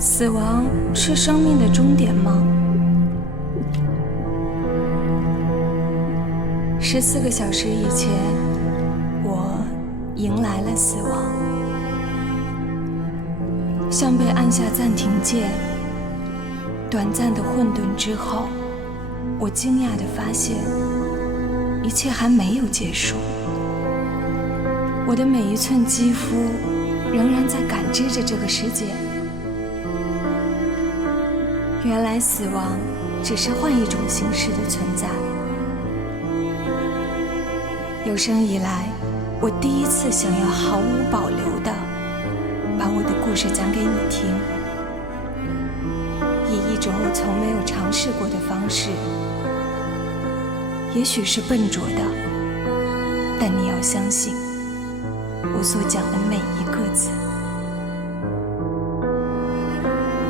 死亡是生命的终点吗？14个小时以前，我迎来了死亡，像被按下暂停键。短暂的混沌之后，我惊讶地发现，一切还没有结束。我的每一寸肌肤仍然在感知着这个世界。原来死亡只是换一种形式的存在。有生以来，我第一次想要毫无保留地把我的故事讲给你听，以一种我从没有尝试过的方式。也许是笨拙的，但你要相信我所讲的每一个字。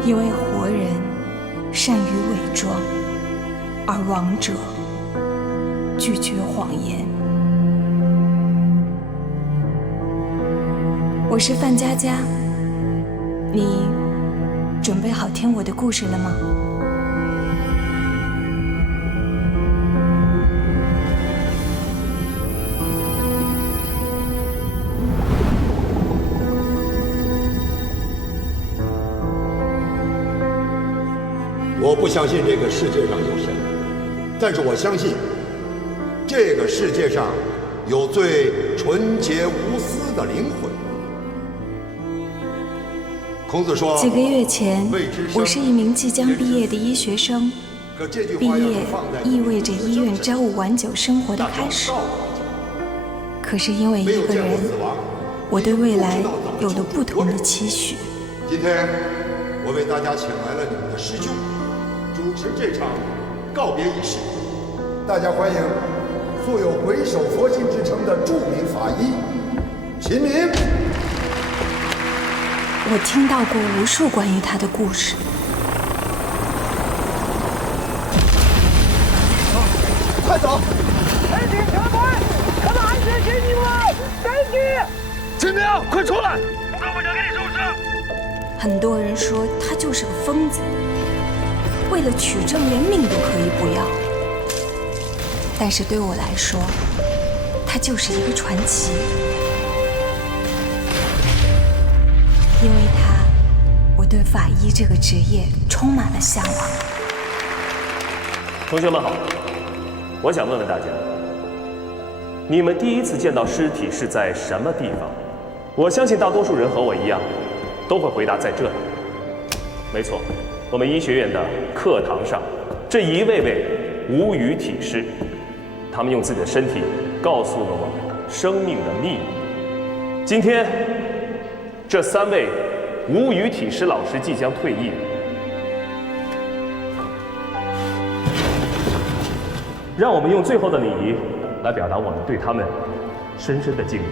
因为活人善于伪装，而亡者拒绝谎言。我是范佳佳，你准备好听我的故事了吗？我不相信这个世界上有神，但是我相信这个世界上有最纯洁无私的灵魂。孔子说，几个月前，我是一名即将毕业的医学生。毕业意味着医院朝五晚九生活的开始。可是因为一个人，我对未来有了不同的期许。今天，我为大家请来了你们的师兄，主持这场告别仪式。大家欢迎素有鬼手佛心之称的著名法医秦明。我听到过无数关于他的故事。快走！赶紧全快！他们安全接你们！赶紧！秦明，快出来！我不想给你受伤。很多人说他就是个疯子，为了取证连命都可以不要。但是对我来说，他就是一个传奇。因为他，我对法医这个职业充满了向往。同学们好，我想问问大家，你们第一次见到尸体是在什么地方？我相信大多数人和我一样，都会回答在这里。没错，我们医学院的课堂上，这一位位无语体师，他们用自己的身体告诉了我们生命的秘密。今天，这3位无语体师老师即将退役，让我们用最后的礼仪来表达我们对他们深深的敬意。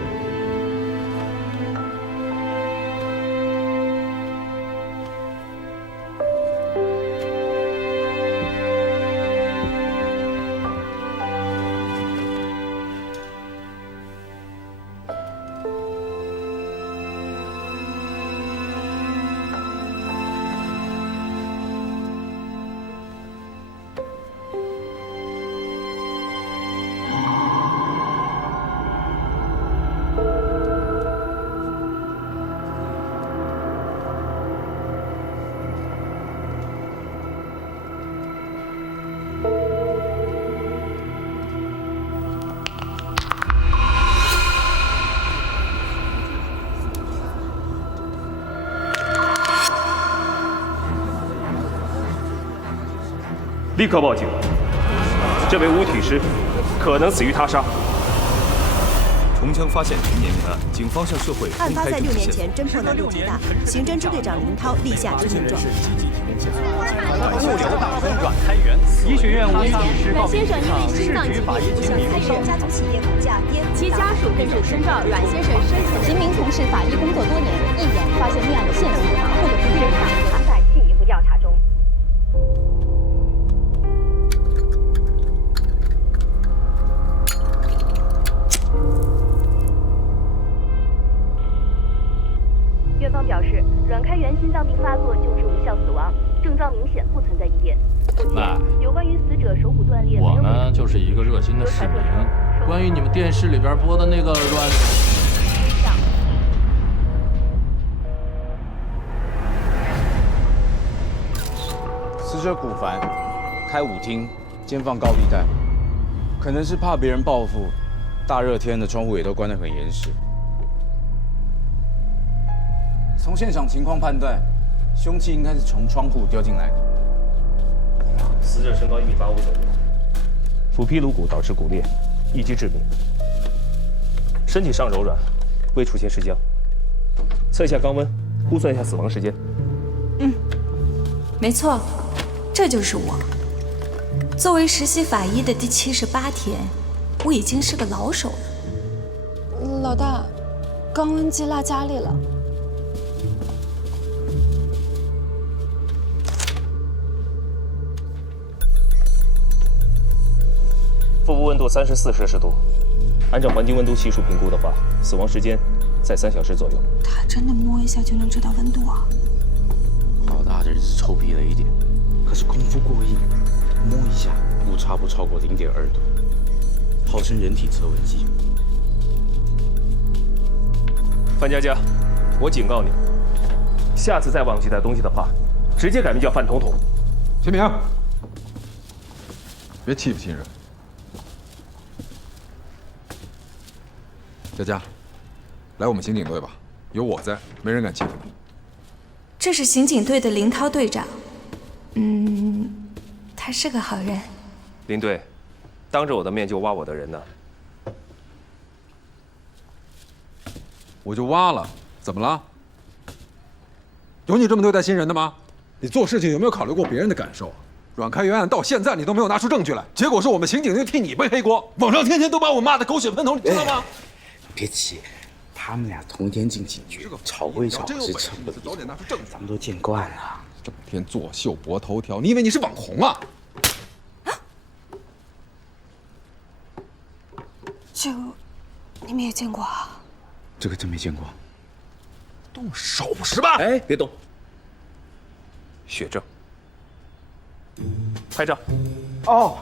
立刻报警！这位无体师可能死于他杀。重枪发现陈年命案，警方向社会案发在6年前，侦破难度极大。刑侦支队长林涛立下致命状。物流大亨阮开元，医学院无语体师告别现场，市局法医秦明受家族企业股价跌，其家属根据申报，阮先生生前秦明从事法医工作多年，一眼发现命案的线索，目的不便上，还在进一步调查中。月院方表示，阮开元心脏病发作，救治无效死亡，症状明显，不存在疑点。那有关于死者手骨断裂，我呢就是一个热心的市民。关于你们电视里边播的那个阮，死者骨繁，开舞厅，兼放高利贷，可能是怕别人报复。大热天的，窗户也都关得很严实。从现场情况判断，凶器应该是从窗户掉进来的。死者身高1.85米左右，腹劈颅骨导致骨裂，一击致命。身体尚柔软，未出现尸僵。测一下肛温，估算一下死亡时间。没错，这就是我。作为实习法医的第78天，我已经是个老手了。老大，肛温计落家里了。腹部温度34摄氏度，按照环境温度系数评估的话，死亡时间在3小时左右。他真的摸一下就能知道温度啊？老大这是臭屁了一点，可是功夫过硬，摸一下误差不超过0.2度，号称人体测温计。范佳佳，我警告你，下次再忘记带东西的话，直接改名叫范统统。秦明，别欺负新人。佳佳，来我们刑警队吧，有我在，没人敢欺负你。这是刑警队的林涛队长，他是个好人。林队，当着我的面就挖我的人呢？我就挖了，怎么了？有你这么对待新人的吗？你做事情有没有考虑过别人的感受？阮开元案到现在你都没有拿出证据来，结果是我们刑警队替你背黑锅，网上天天都把我骂得狗血喷头，你知道吗？别急，他们俩同天进警局，吵归吵，是扯不离，咱们都见惯了。整天作秀博头条，你以为你是网红啊？这个你们也见过啊？这个真没见过。动手是吧？哎，别动。血证。拍照。哦。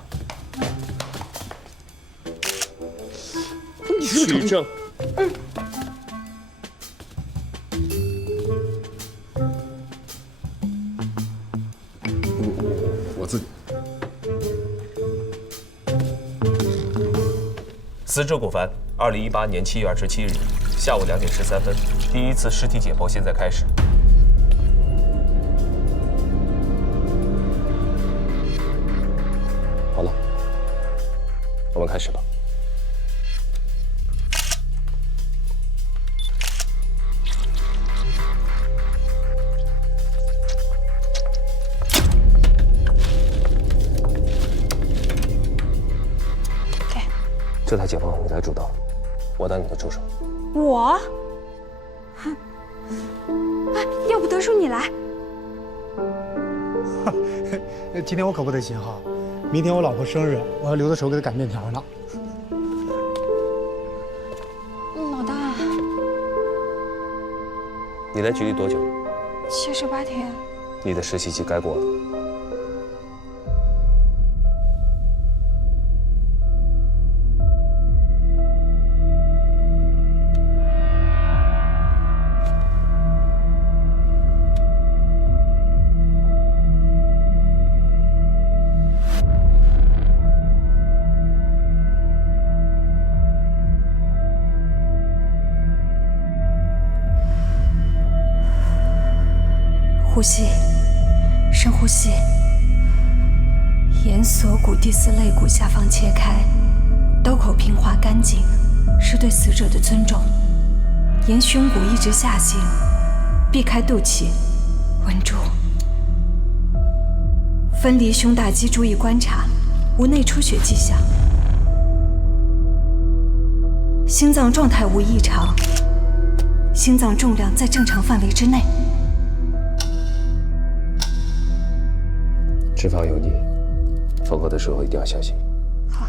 取证。我自己。死者骨繁，2018年7月27日下午2点13分，第一次尸体解剖现在开始。好了，我们开始吧。这台解剖你来主导，我当你的助手。我？哎，要不德叔你来？今天我可不得行哈，明天我老婆生日，我要留着手给她擀面条呢。老大，你来局里多久？78天。你的实习期该过了。呼吸，深呼吸。沿锁骨第4肋骨下方切开，刀口平滑干净，是对死者的尊重。沿胸骨一直下行，避开肚脐，稳住。分离胸大肌，注意观察，无内出血迹象。心脏状态无异常，心脏重量在正常范围之内。脂肪有你，缝合的时候一定要小心。好。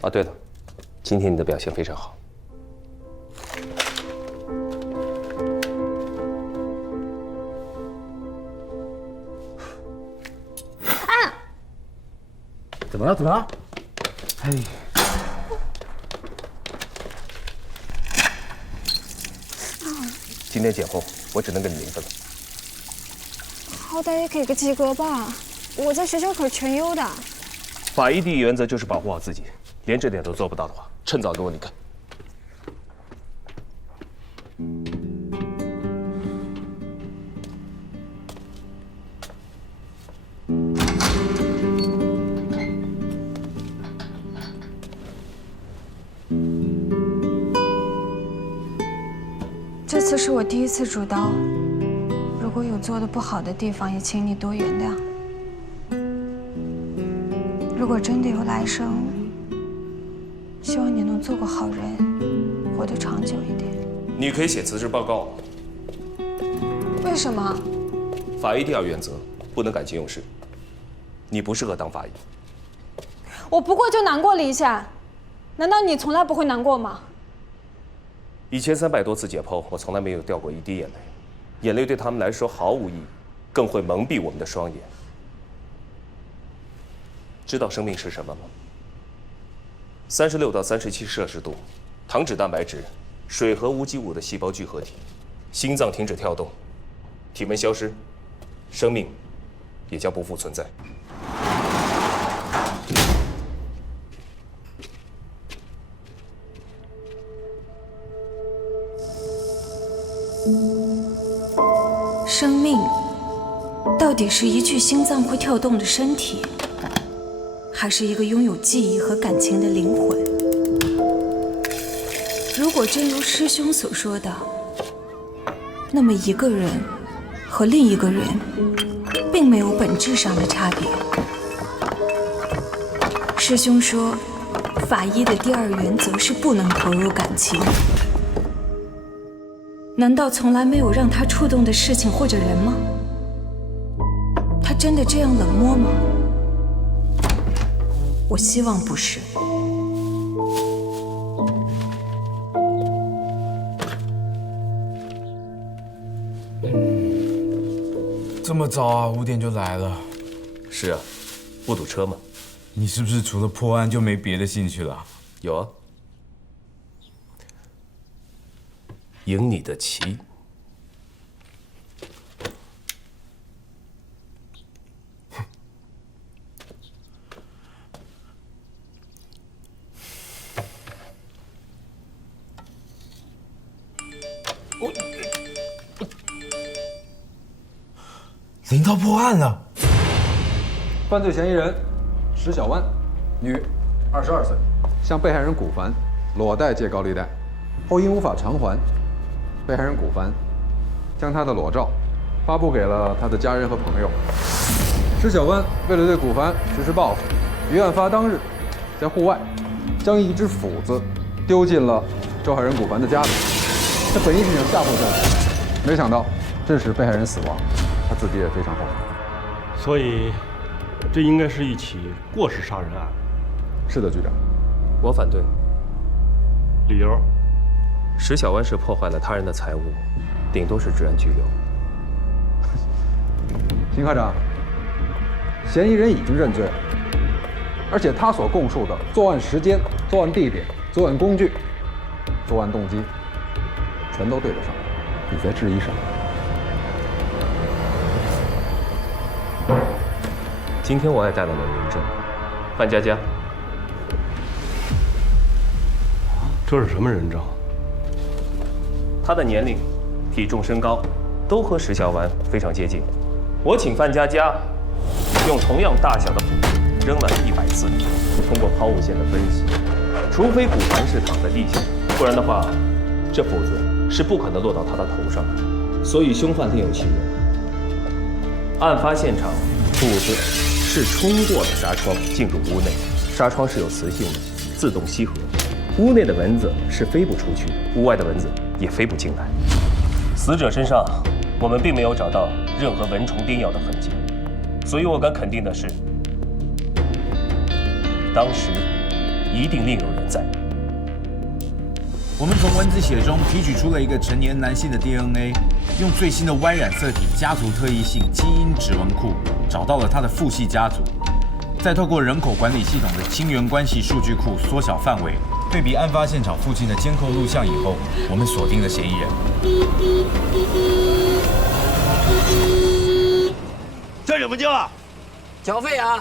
啊，对了，今天你的表现非常好。怎么了？哎，今天检后，我只能给你0分了。好歹也给个及格吧，我在学校可是全优的。法医第一原则就是保护好自己，连这点都做不到的话，趁早给我离开。这次是我第一次主刀，如果有做的不好的地方，也请你多原谅。如果真的有来生，希望你能做个好人，活得长久一点。你可以写辞职报告。为什么？法医第2原则，不能感情用事。你不适合当法医。我不过就难过了一下，难道你从来不会难过吗1300多次解剖，我从来没有掉过一滴眼泪，眼泪对他们来说毫无意义，更会蒙蔽我们的双眼。知道生命是什么吗？36到37摄氏度，糖脂蛋白质、水和无机物的细胞聚合体，心脏停止跳动，体温消失，生命也将不复存在。生命到底是一具心脏会跳动的身体，还是一个拥有记忆和感情的灵魂？如果真如师兄所说的，那么一个人和另一个人并没有本质上的差别。师兄说，法医的第2原则是不能投入感情。难道从来没有让他触动的事情或者人吗？他真的这样冷漠吗？我希望不是。这么早啊，5点就来了。是啊，不堵车吗？你是不是除了破案就没别的兴趣了？有啊。赢你的棋。林涛破案了。犯罪嫌疑人石小湾，女，22岁，向被害人古凡裸贷借高利贷，后因无法偿还，被害人古凡将他的裸照发布给了他的家人和朋友。石小湾为了对古凡实施报复，于案发当日，在户外将一只斧子丢进了受害人古凡的家里。他本意是想吓唬他，没想到致使被害人死亡，他自己也非常后悔。所以，这应该是一起过失杀人案。是的，局长。我反对。理由？石小湾是破坏了他人的财物，顶多是治安拘留。邢科长，嫌疑人已经认罪了，而且他所供述的作案时间、作案地点、作案工具、作案动机，全都对得上。你在质疑什么？今天我也带来了人证，范佳佳。这是什么人证？他的年龄、体重、身高都和石小湾非常接近。我请范佳佳用同样大小的斧子扔了100次，通过抛物线的分析，除非古凡是躺在地下，不然的话，这斧子是不可能落到他的头上的。所以凶犯另有其人。案发现场，斧子是冲过了纱窗进入屋内，纱窗是有磁性的，自动吸合。屋内的蚊子是飞不出去的，屋外的蚊子也飞不进来。死者身上，我们并没有找到任何蚊虫叮咬的痕迹，所以我敢肯定的是，当时一定另有人在。我们从蚊子血中提取出了一个成年男性的 DNA， 用最新的 Y 染色体家族特异性基因指纹库找到了他的父系家族。再透过人口管理系统的亲缘关系数据库缩小范围，对比案发现场附近的监控录像以后，我们锁定了嫌疑人。这什么叫啊？缴费啊！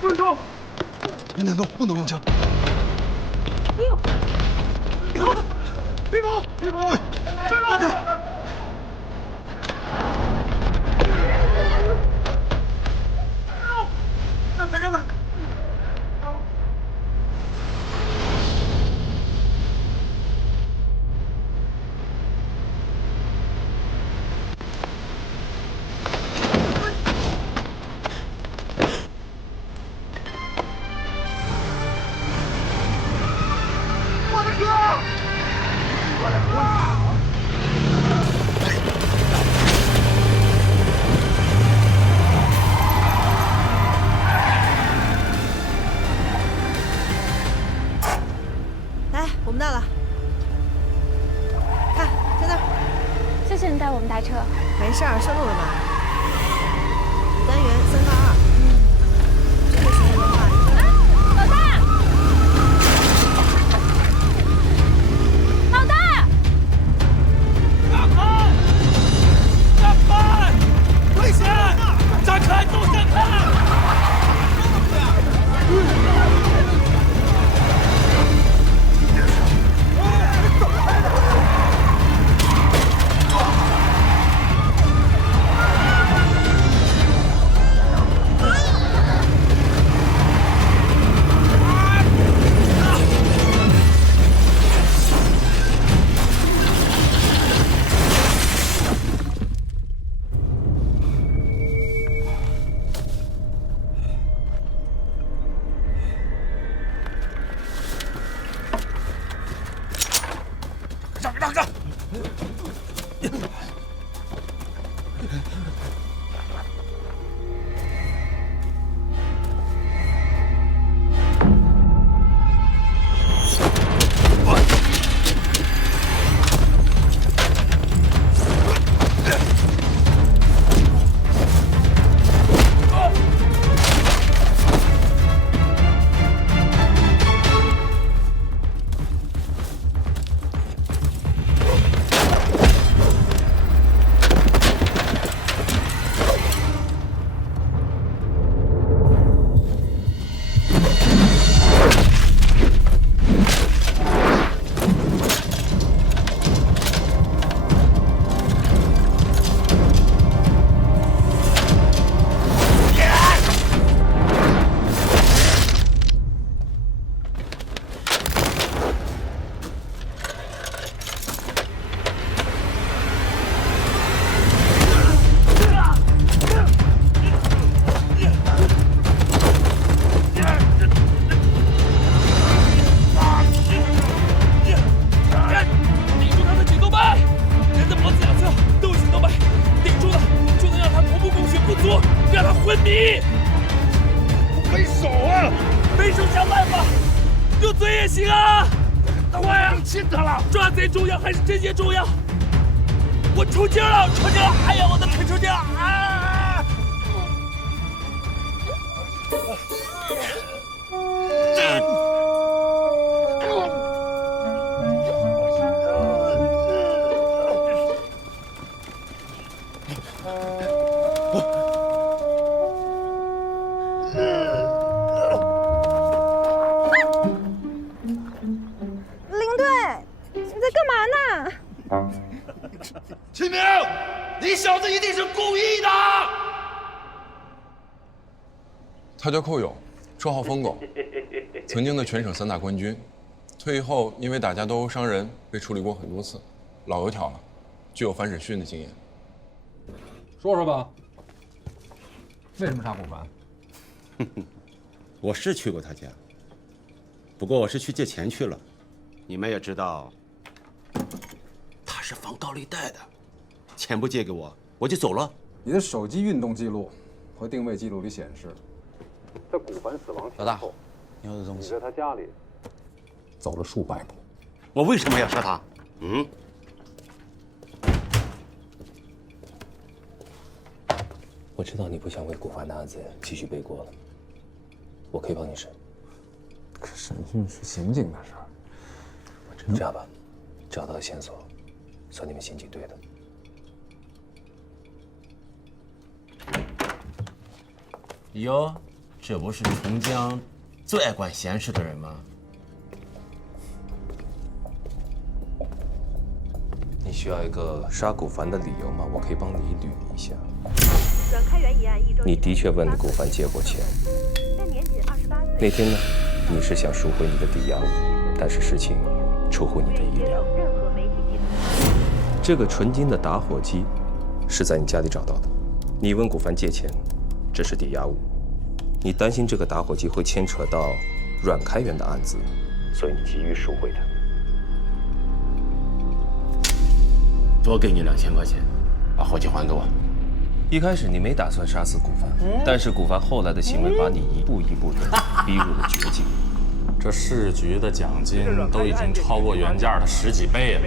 不动！别能动，不能用枪。别跑！别跑！别跑！再看看。来，我们到了。看，在那儿。谢谢你带我们搭车。没事儿，顺路了嘛。5单元3到2。这个时间的话，老大！老大！让开！让开！危险！站开！都站开！让！抓贼重要还是针线重要？我抽筋了，抽筋了！哎呀，我的腿抽筋了！啊！领队，你在干嘛呢？秦明，你小子一定是故意的！他叫寇勇，绰号疯狗，曾经的全省3大冠军，退役后因为打架斗殴伤人，被处理过很多次，老油条了，具有反审讯的经验。说说吧，为什么杀顾凡？我是去过他家，不过我是去借钱去了。你们也知道，他是放高利贷的，钱不借给我，我就走了。你的手机运动记录和定位记录里显示，在古凡死亡前后，你有的东西，你在他家里走了数百步。我为什么要杀他？我知道你不想为古凡的案子继续背锅了，我可以帮你审。可审讯是刑警的事儿。这样吧，找到线索，算你们刑警队的。哟，这不是琼江最爱管闲事的人吗？你需要一个杀古凡的理由吗？我可以帮你捋一下。阮开元一案一周。你的确问古凡借过钱，但年仅28岁。那天呢，你是想赎回你的抵押物，但是事情出乎你的意料。这个纯金的打火机是在你家里找到的，你问古凡借钱，这是抵押物。你担心这个打火机会牵扯到阮开元的案子，所以你急于赎回它。多给你2000块钱，把火机还给我。一开始你没打算杀死古凡，但是古凡后来的行为把你一步一步的逼入了绝境。这市局的奖金都已经超过原价的10几倍了，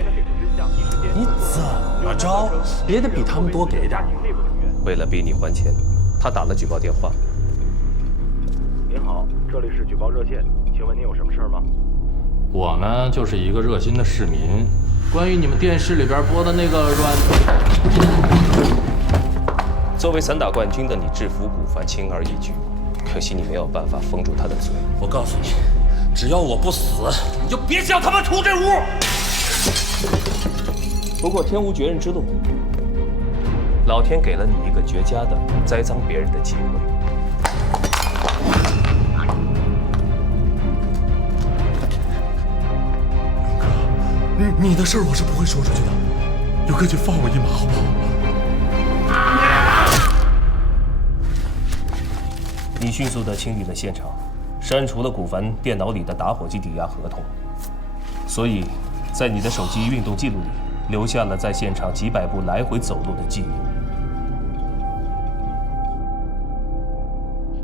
你怎么着也得比他们多给点。为了逼你还钱，他打了举报电话。您好，这里是举报热线，请问您有什么事吗？我呢，就是一个热心的市民。关于你们电视里边播的那个作为散打冠军的你，制服古凡轻而易举，可惜你没有办法封住他的嘴。我告诉你，只要我不死，你就别想他妈出这屋。不过天无绝人之路，老天给了你一个绝佳的栽赃别人的机会。你的事儿我是不会说出去的，有哥就放我一马好不好？你迅速地清理了现场，删除了古凡电脑里的打火机抵押合同，所以，在你的手机运动记录里留下了在现场几百步来回走路的记忆。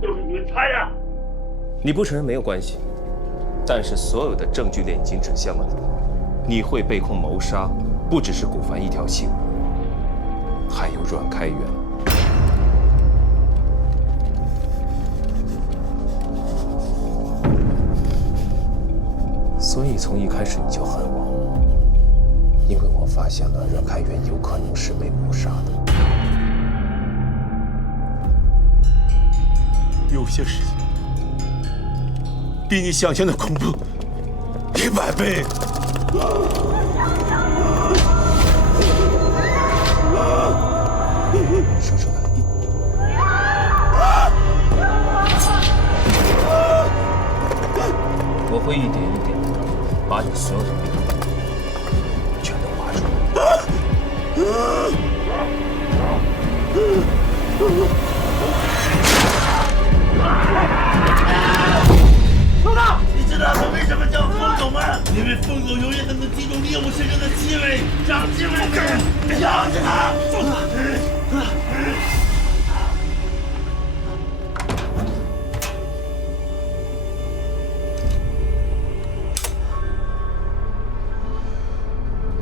都是你们猜呀！你不承认没有关系，但是所有的证据链已经指向了你。你会被控谋杀，不只是古凡一条性，还有阮开元。所以从一开始你就恨我，因为我发现了阮开元有可能是被谋杀的。有些事情比你想象的恐怖100倍。说出来。我会一点一点把你所有的秘密全都挖出来。老大，你知道他为什么叫疯狗吗？因为疯狗永远都能记住猎物身上的气味，让气味咬着它。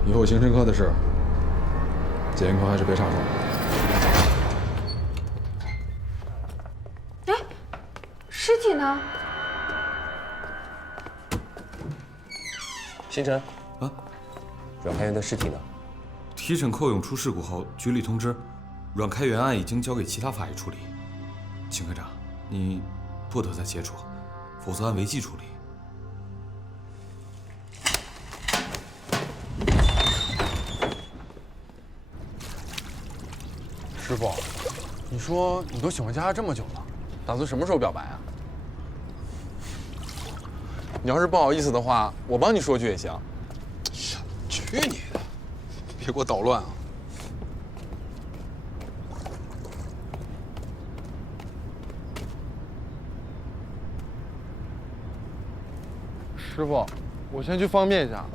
以后刑侦科的事，检验科还是别插手。哎，尸体呢？星辰，阮开元的尸体呢？提审寇勇出事故后，局里通知，阮开元案已经交给其他法医处理。秦科长，你不得再接触，否则按违纪处理。师傅，你说你都喜欢佳佳这么久了，打算什么时候表白啊？你要是不好意思的话，我帮你说句也行。去你的！别给我捣乱啊！师傅，我先去方便一下。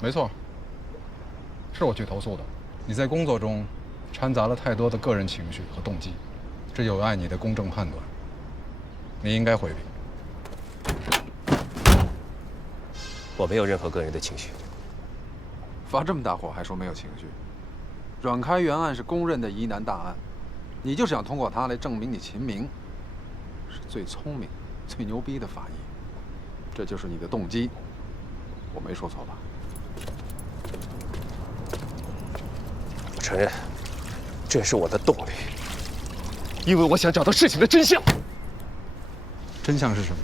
没错，是我去投诉的。你在工作中掺杂了太多的个人情绪和动机，这有碍你的公正判断。你应该回避。我没有任何个人的情绪。发这么大火还说没有情绪？阮开元案是公认的疑难大案，你就是想通过它来证明你秦明是最聪明、最牛逼的法医，这就是你的动机。我没说错吧？我承认，这也是我的动力，因为我想找到事情的真相。真相是什么？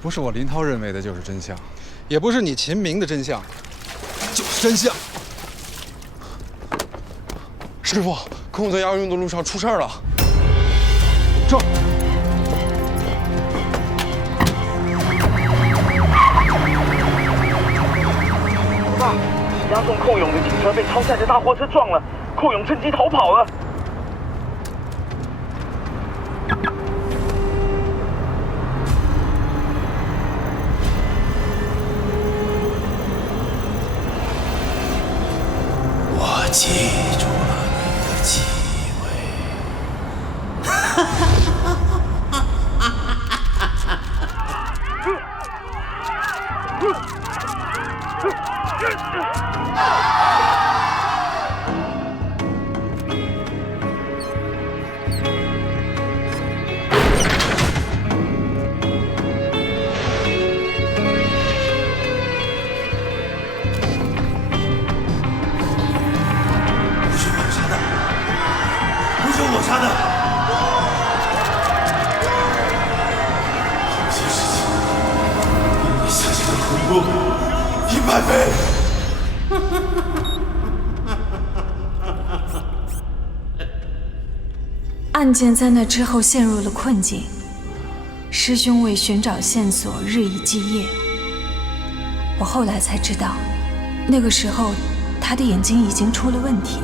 不是我林涛认为的就是真相，也不是你秦明的真相，就是真相。师傅，孔子押运的路上出事儿了。这。老大，押送寇勇的警车被超载的大货车撞了，寇勇趁机逃跑了。我记住了你的气案件在那之后陷入了困境，师兄为寻找线索日以继夜。我后来才知道，那个时候他的眼睛已经出了问题。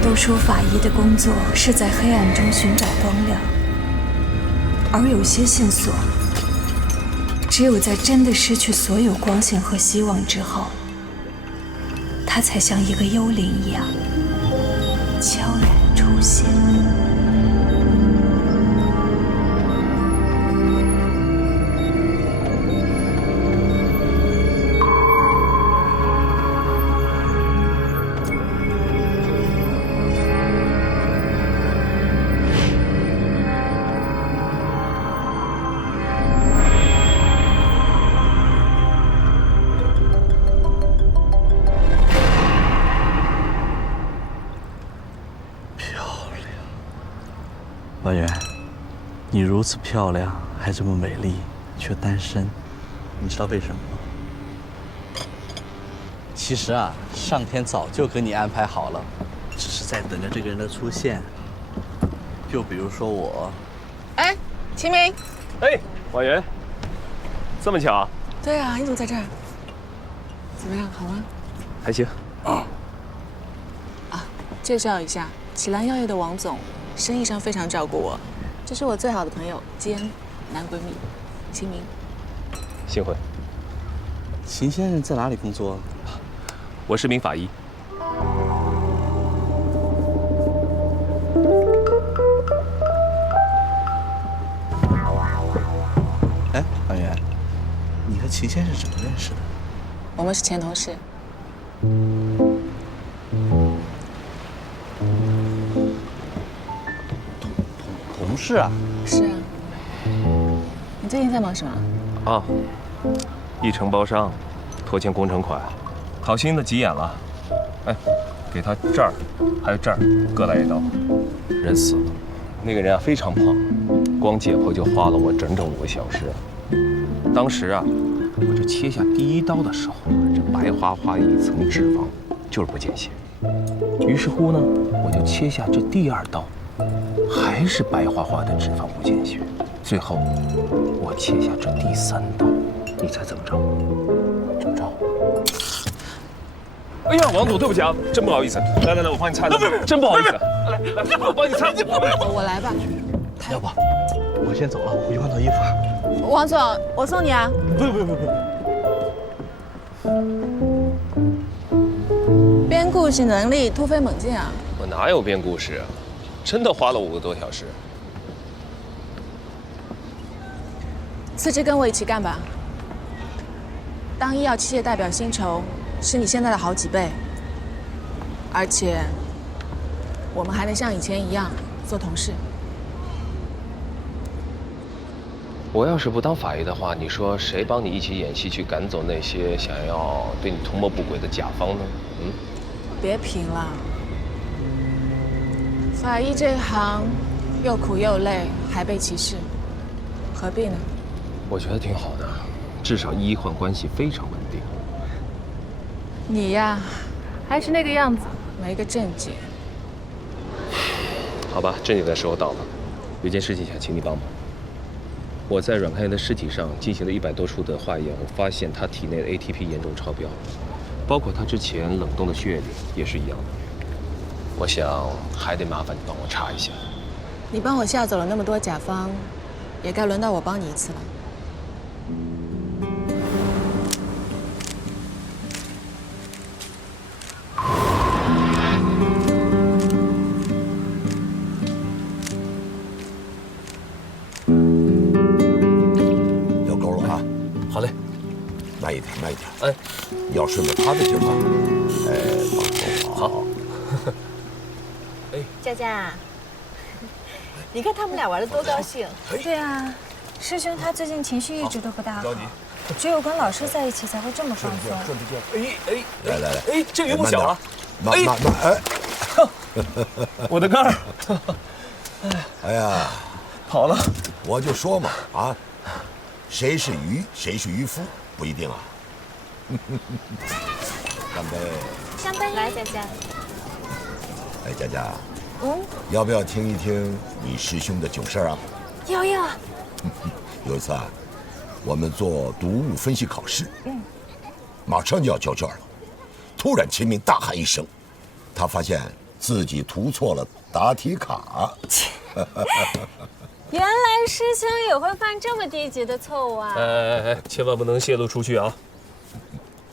都说法医的工作是在黑暗中寻找光亮，而有些线索，只有在真的失去所有光线和希望之后，它才像一个幽灵一样悄然出现。婉媛，你如此漂亮，还这么美丽，却单身，你知道为什么吗？其实啊，上天早就给你安排好了，只是在等着这个人的出现。就比如说我。哎，秦明。哎，婉媛，这么巧啊？对啊，你怎么在这儿？怎么样，好吗？还行。介绍一下，启兰药业的王总。生意上非常照顾我，这是我最好的朋友兼男闺蜜，秦明。幸会。秦先生在哪里工作？我是名法医。哎，婉媛，你和秦先生怎么认识的？我们是前同事。同事啊？是啊。你最近在忙什么？啊，一承包商拖欠工程款，讨薪的急眼了。哎，给他这儿还有这儿各来一刀，人死了。那个人啊非常胖，光解剖就花了我整整5个小时。当时啊，我这切下第一刀的时候，这白花花的一层脂肪就是不见血。于是乎呢，我就切下这第2刀。还是白花花的脂肪不见血，最后我切下这第3刀，你猜怎么着？怎么着？哎呀，王总，对不起啊，真不好意思。来，我帮你擦。不，真不好意思。来，我帮你擦。我来吧。要不我先走了，我回去换套衣服。王总，我送你啊。不。编故事能力突飞猛进啊！我哪有编故事啊？真的花了5个多小时。辞职跟我一起干吧。当医药器械代表薪酬是你现在的好几倍，而且我们还能像以前一样做同事。我要是不当法医的话，你说谁帮你一起演戏去赶走那些想要对你图谋不轨的甲方呢？别贫了，法医这行又苦又累，还被歧视，何必呢？我觉得挺好的，至少医患关系非常稳定。你呀，还是那个样子，没个正经。好吧，正经的时候到了，有件事情想请你帮忙。我在阮开元的尸体上进行了100多处的化验，我发现他体内的 ATP 严重超标，包括他之前冷冻的血里也是一样的。我想还得麻烦你帮我查一下。你帮我吓走了那么多甲方，也该轮到我帮你一次了。慢一点。哎，要顺着他的劲放。放松好。哎，佳佳，你看他们俩玩的多高兴。对啊，师兄他最近情绪一直都不大好，只有跟老师在一起才会这么放松。来，哎，这鱼不小了。慢，哎，我的杆儿。哎呀，跑了。我就说嘛，啊，谁是鱼，谁是渔夫。不一定啊！干杯！干杯！来，佳佳。哎，佳佳，要不要听一听你师兄的囧事啊？要。有一次啊，我们做毒物分析考试，马上就要交卷了，突然秦明大喊一声，他发现自己涂错了答题卡。原来师兄也会犯这么低级的错误啊！哎，千万不能泄露出去啊！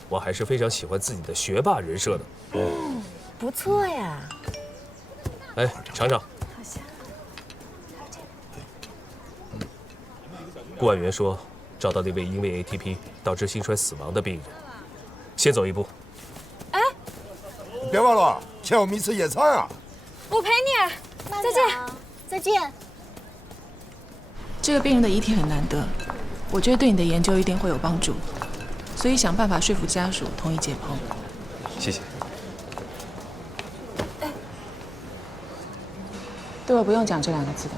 我还是非常喜欢自己的学霸人设的。不错呀。哎，尝尝。顾婉元说，找到那位因为 ATP 导致心衰死亡的病人，先走一步。哎，别忘了欠我们一次野餐啊！我陪你。再见。再见。这个病人的遗体很难得，我觉得对你的研究一定会有帮助，所以想办法说服家属同意解剖。谢谢。对我不用讲这2个字的。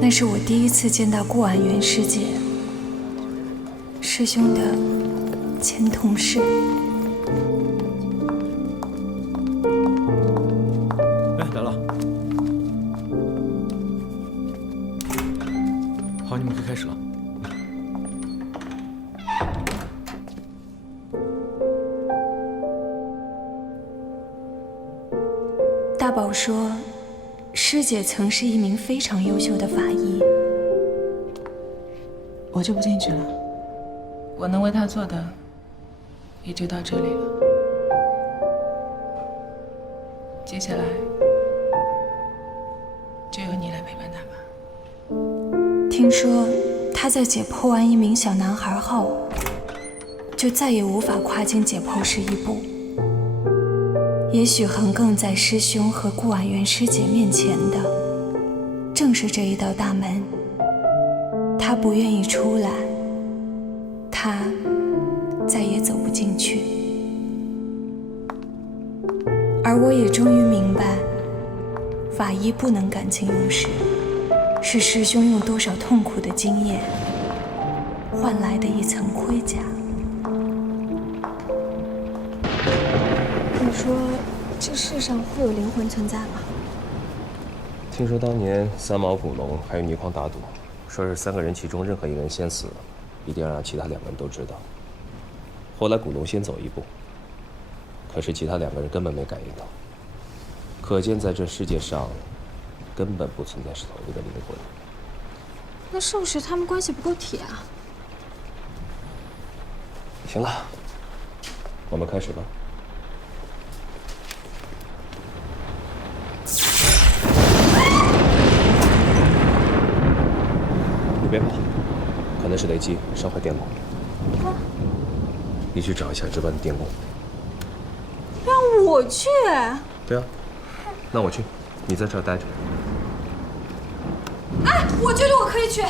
那是我第一次见到顾婉元师姐，师兄的前同事。来了。好，你们可以开始了。大宝说，师姐曾是一名非常优秀的法医。我就不进去了，我能为他做的也就到这里了。接下来就由你来陪伴他吧。听说他在解剖完一名小男孩后，就再也无法跨进解剖室一步。也许横亘在师兄和顾婉元师姐面前的，正是这一道大门。他不愿意出来，他再也走不进去。而我也终于明白，法医不能感情用事，是师兄用多少痛苦的经验换来的一层盔甲。你说这世上会有灵魂存在吗？听说当年三毛、古龙还有倪匡打赌，说是3个人其中任何一个人先死，一定要让其他2个人都知道。后来古龙先走一步，可是其他2个人根本没感应到。可见在这世界上，根本不存在是同一个灵魂。那是不是他们关系不够铁啊？行了，我们开始吧。你别跑，可能是雷击烧坏电路。你去找一下值班的电工。让我去？对啊，那我去，你在这儿待着。哎，我觉得我可以去。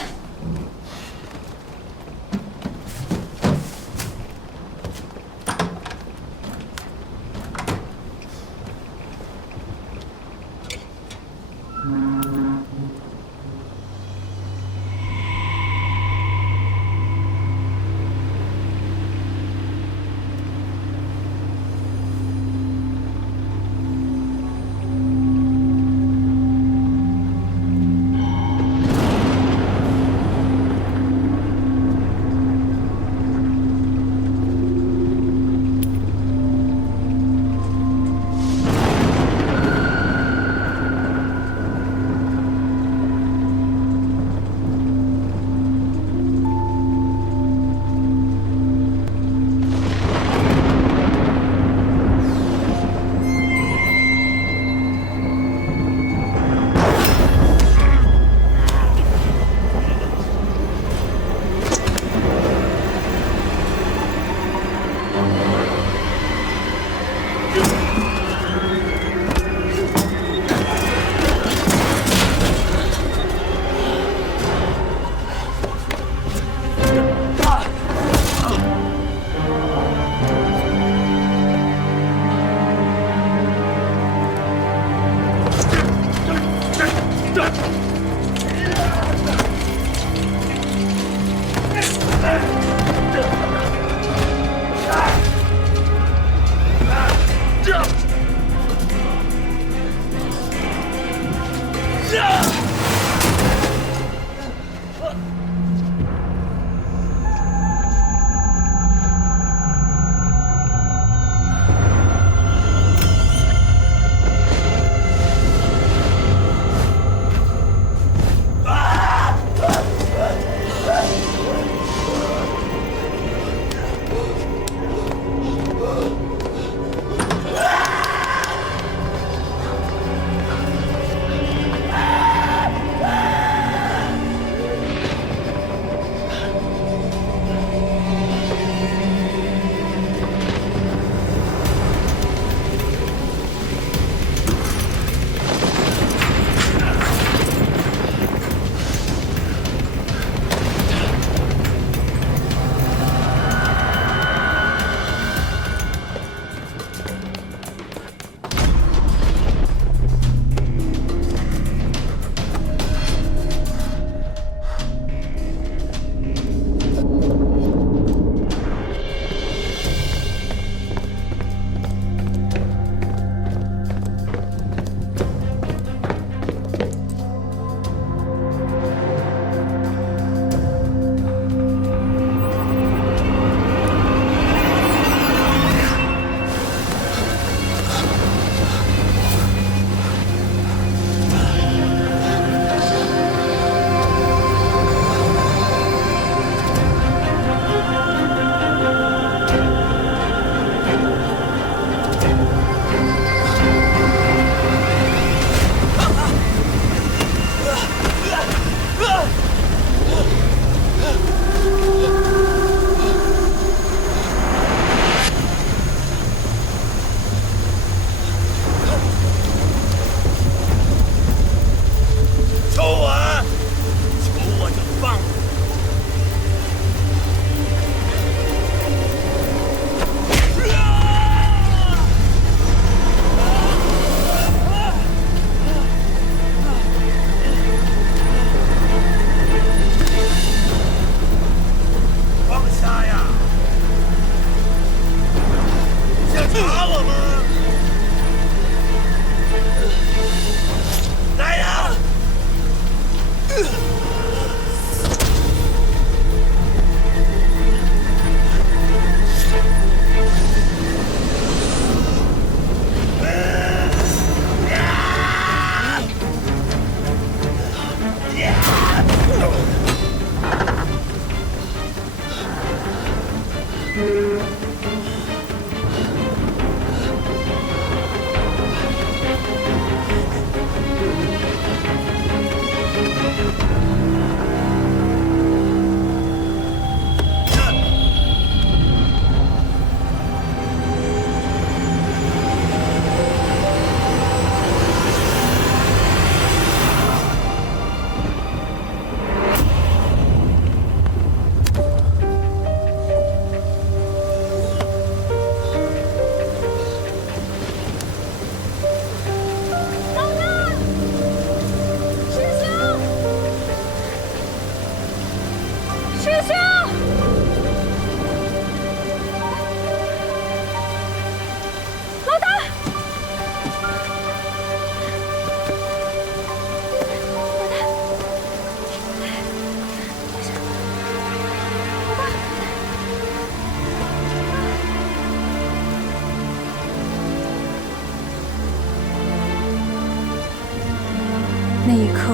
那一刻，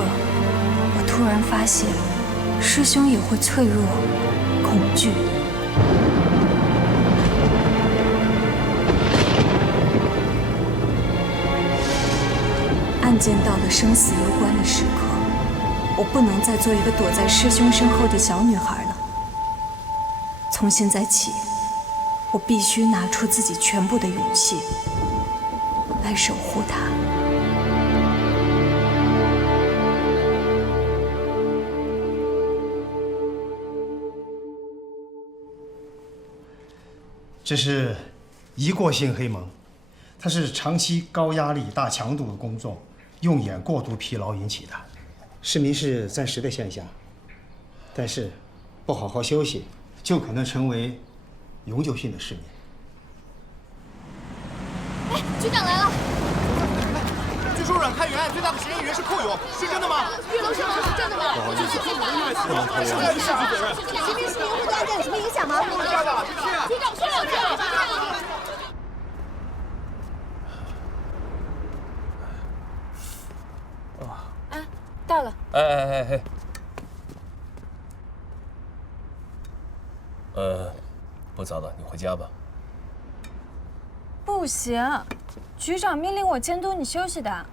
我突然发现，师兄也会脆弱、恐惧。案件到了生死攸关的时刻，我不能再做一个躲在师兄身后的小女孩了。从现在起，我必须拿出自己全部的勇气，来守护她。这是一过性黑蒙，它是长期高压力、大强度的工作，用眼过度疲劳引起的。失明是暂时的现象，但是不好好休息，就可能成为永久性的失明。哎，局长来了！据说阮开元案最大的嫌疑人是寇勇，是真的吗？玉楼上是真的吗？不好意思，不能偷是人。秦明失明会对案件有什么影响吗？局长说两句。啊，到了。哎，不早了，你回家吧。不行，局长命令我监督你休息的。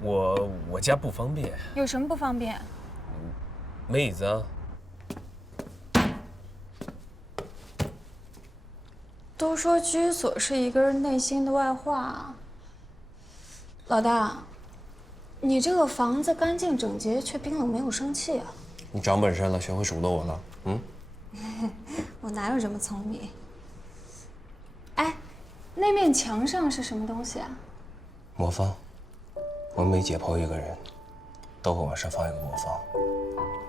我家不方便。有什么不方便？没椅子啊。都说居所是一个人内心的外化。老大，你这个房子干净整洁，却冰冷没有生气啊！你长本事了，学会数落我了。我哪有这么聪明？哎，那面墙上是什么东西啊？魔方。我每解剖一个人，都会往上放一个魔方，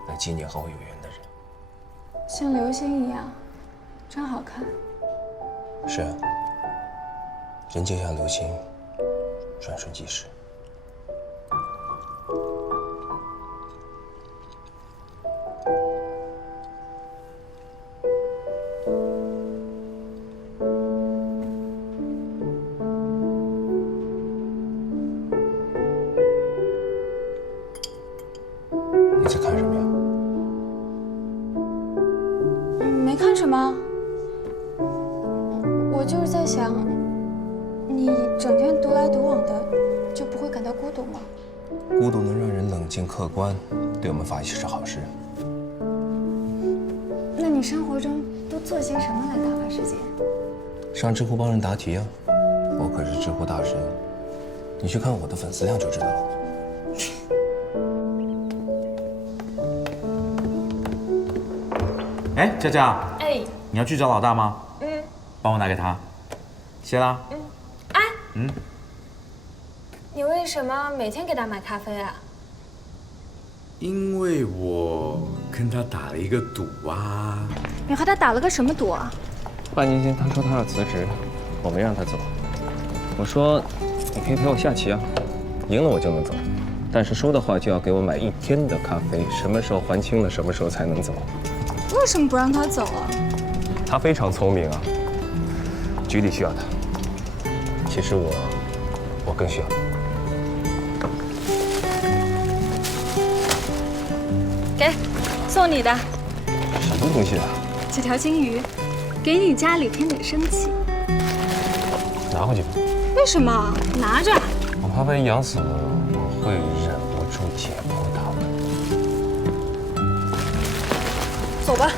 来纪念和我有缘的人。像流星一样，真好看。是啊，人就像流星，转瞬即逝。你在看什么呀？没看什么。我就是在想，你整天独来独往的，就不会感到孤独吗？孤独能让人冷静客观，对我们法医是好事。那你生活中都做些什么来打发时间？上知乎帮人答题啊，我可是知乎大神，你去看我的粉丝量就知道了。哎，佳佳，哎，你要去找老大吗？帮我拿给他。谢啦。哎，你为什么每天给他买咖啡啊？因为我跟他打了一个赌啊。你和他打了个什么赌啊？半年前他说他要辞职，我没让他走。我说你可以陪我下棋啊，赢了我就能走，但是输的话就要给我买1天的咖啡，什么时候还清了，什么时候才能走。为什么不让他走啊？他非常聪明啊，局里需要他。其实我更需要他。给，送你的。什么东西啊？几条金鱼。给你家里添点生气。拿回去吧。为什么？拿着。我怕万一养死了，我会忍不住解剖它。走吧。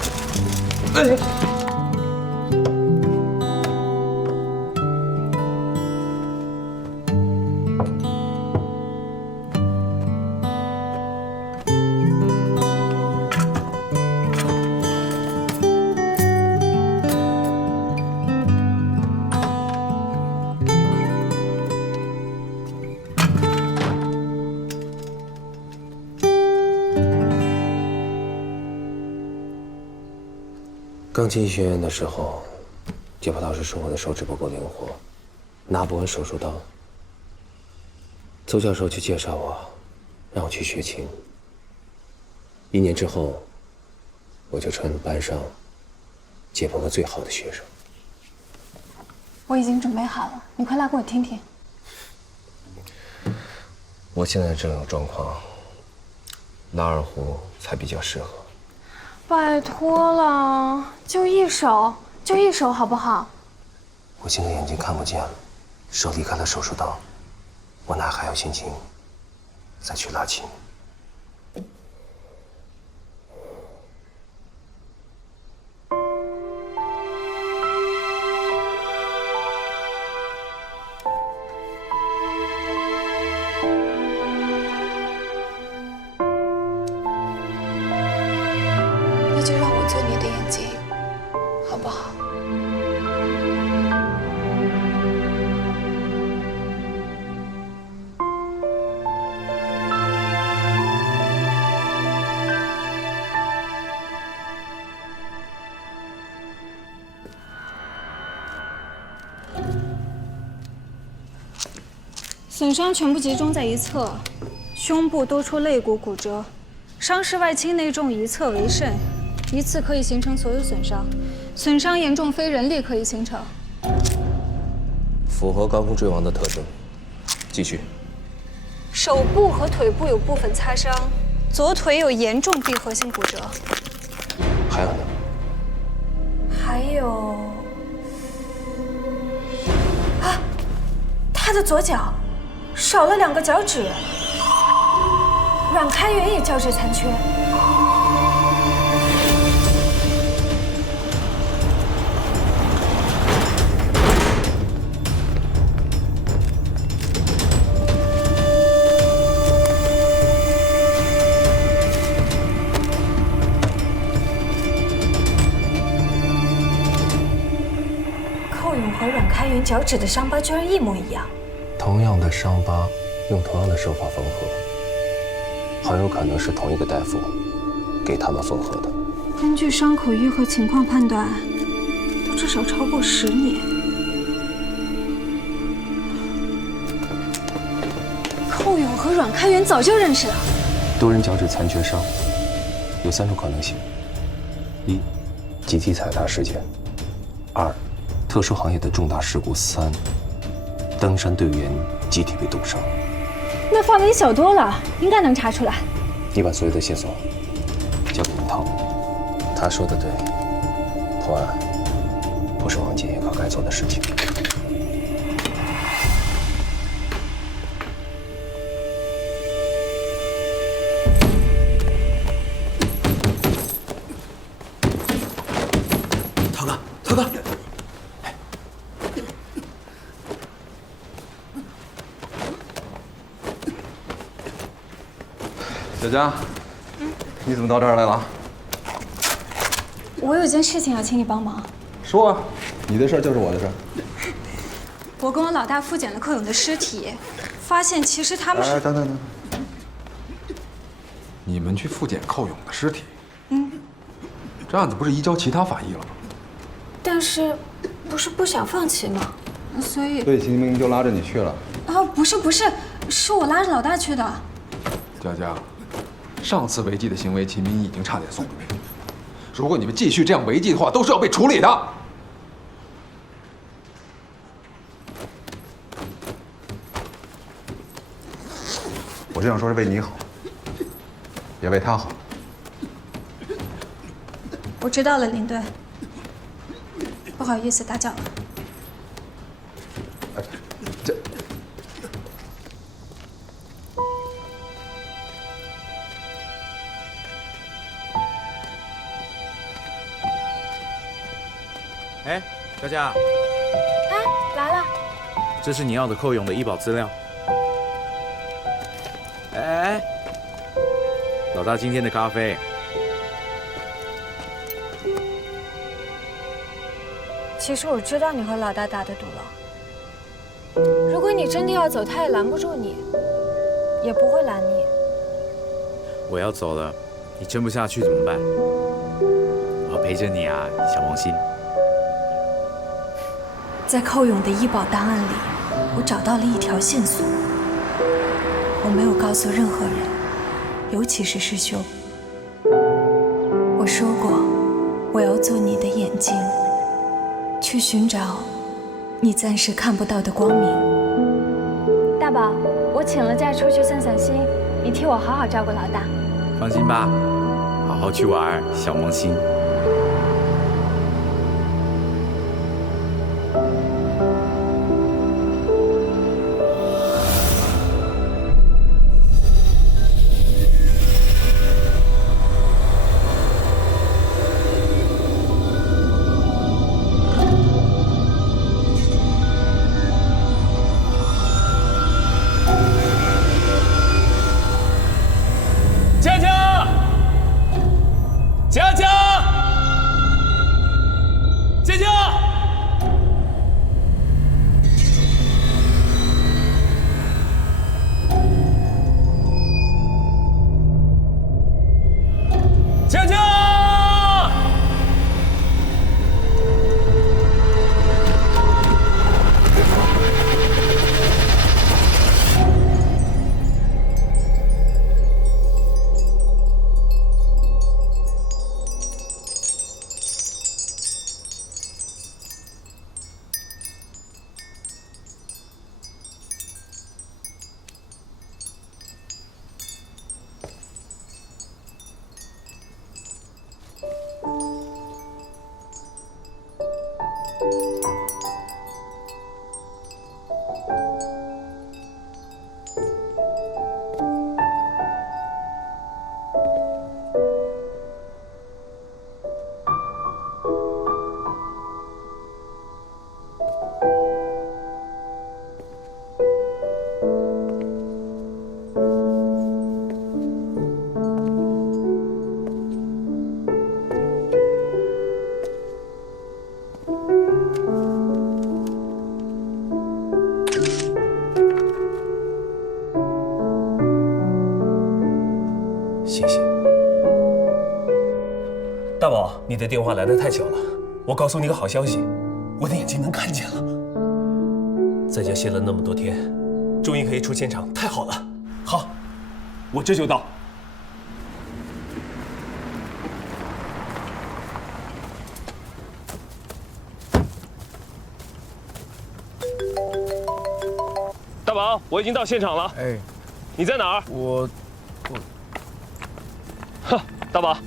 刚进医学院的时候，解剖刀师说我的手指不够灵活，拿不稳手术刀。邹教授就介绍我，让我去学琴。1年之后，我就成了班上解剖的最好的学生。我已经准备好了，你快来给我听听。我现在这种状况，拉二胡才比较适合。拜托了，就一首好不好？我现在眼睛看不见了，手离开了手术刀，我哪还有心情再去拉琴？那就让我做你的眼睛，好不好？损伤全部集中在一侧，胸部多处肋骨骨折，伤势外倾内重，一侧为甚，一次可以形成所有损伤，损伤严重非人力可以形成。符合高空坠亡的特征。继续。手部和腿部有部分擦伤，左腿有严重闭合性骨折。还有呢？还有啊，他的左脚少了2个脚趾，软开源也较致残缺。寇勇和阮开元脚趾的伤疤居然一模一样。同样的伤疤，用同样的手法缝合，很有可能是同一个大夫给他们缝合的。根据伤口愈合情况判断，都至少超过10年。寇勇和阮开元早就认识了。多人脚趾残缺伤有3种可能性：一、集体踩踏事件；二、特殊行业的重大事故；3、登山队员集体被冻伤。那范围小多了，应该能查出来。你把所有的线索交给林涛，他说的对，破案不是王建业搞该做的事情。涛哥，涛哥。小佳，你怎么到这儿来了？我有件事情要请你帮忙。说啊，你的事儿就是我的事儿。我跟我老大复检了寇勇的尸体，发现其实他们是……等，你们去复检寇勇的尸体？这案子不是移交其他法医了吗？但是，不是不想放弃吗？所以秦明就拉着你去了。啊，不是，是我拉着老大去的。佳佳，上次违纪的行为，秦明已经差点送了命。如果你们继续这样违纪的话，都是要被处理的。我这样说是为你好，也为他好。我知道了，林队。不好意思打搅了。这。哎，小贾。哎，来了。这是你要的寇勇的医保资料。哎，老大今天的咖啡。其实我知道你和老大打的赌了。如果你真的要走，他也拦不住你，也不会拦你。我要走了，你撑不下去怎么办？我陪着你啊，小王心。在寇勇的医保档案里，我找到了一条线索。我没有告诉任何人，尤其是师兄。我说过，我要做你的眼睛，去寻找你暂时看不到的光明。大宝，我请了假出去散散心，你替我好好照顾老大。放心吧，好好去玩，小萌心。谢谢，大宝，你的电话来得太巧了。我告诉你个好消息，我的眼睛能看见了。在家歇了那么多天，终于可以出现场，太好了。好，我这就到。大宝，我已经到现场了。哎，你在哪儿？我。哼，大宝，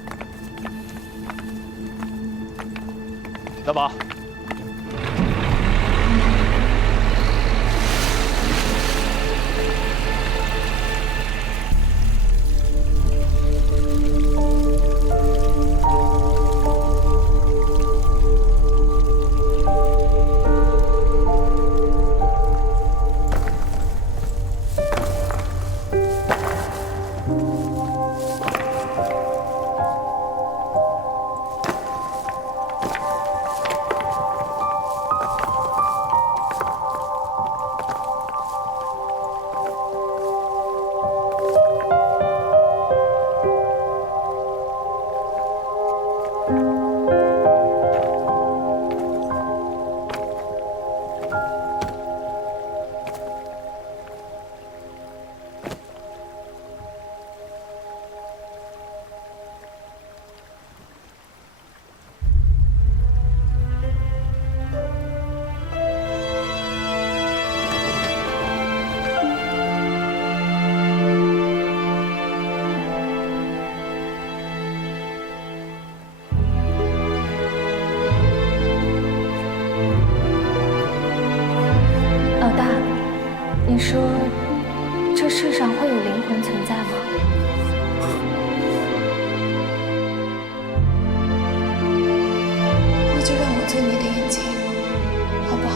大宝，说，这世上会有灵魂存在吗？那就让我做你的眼睛，好不好？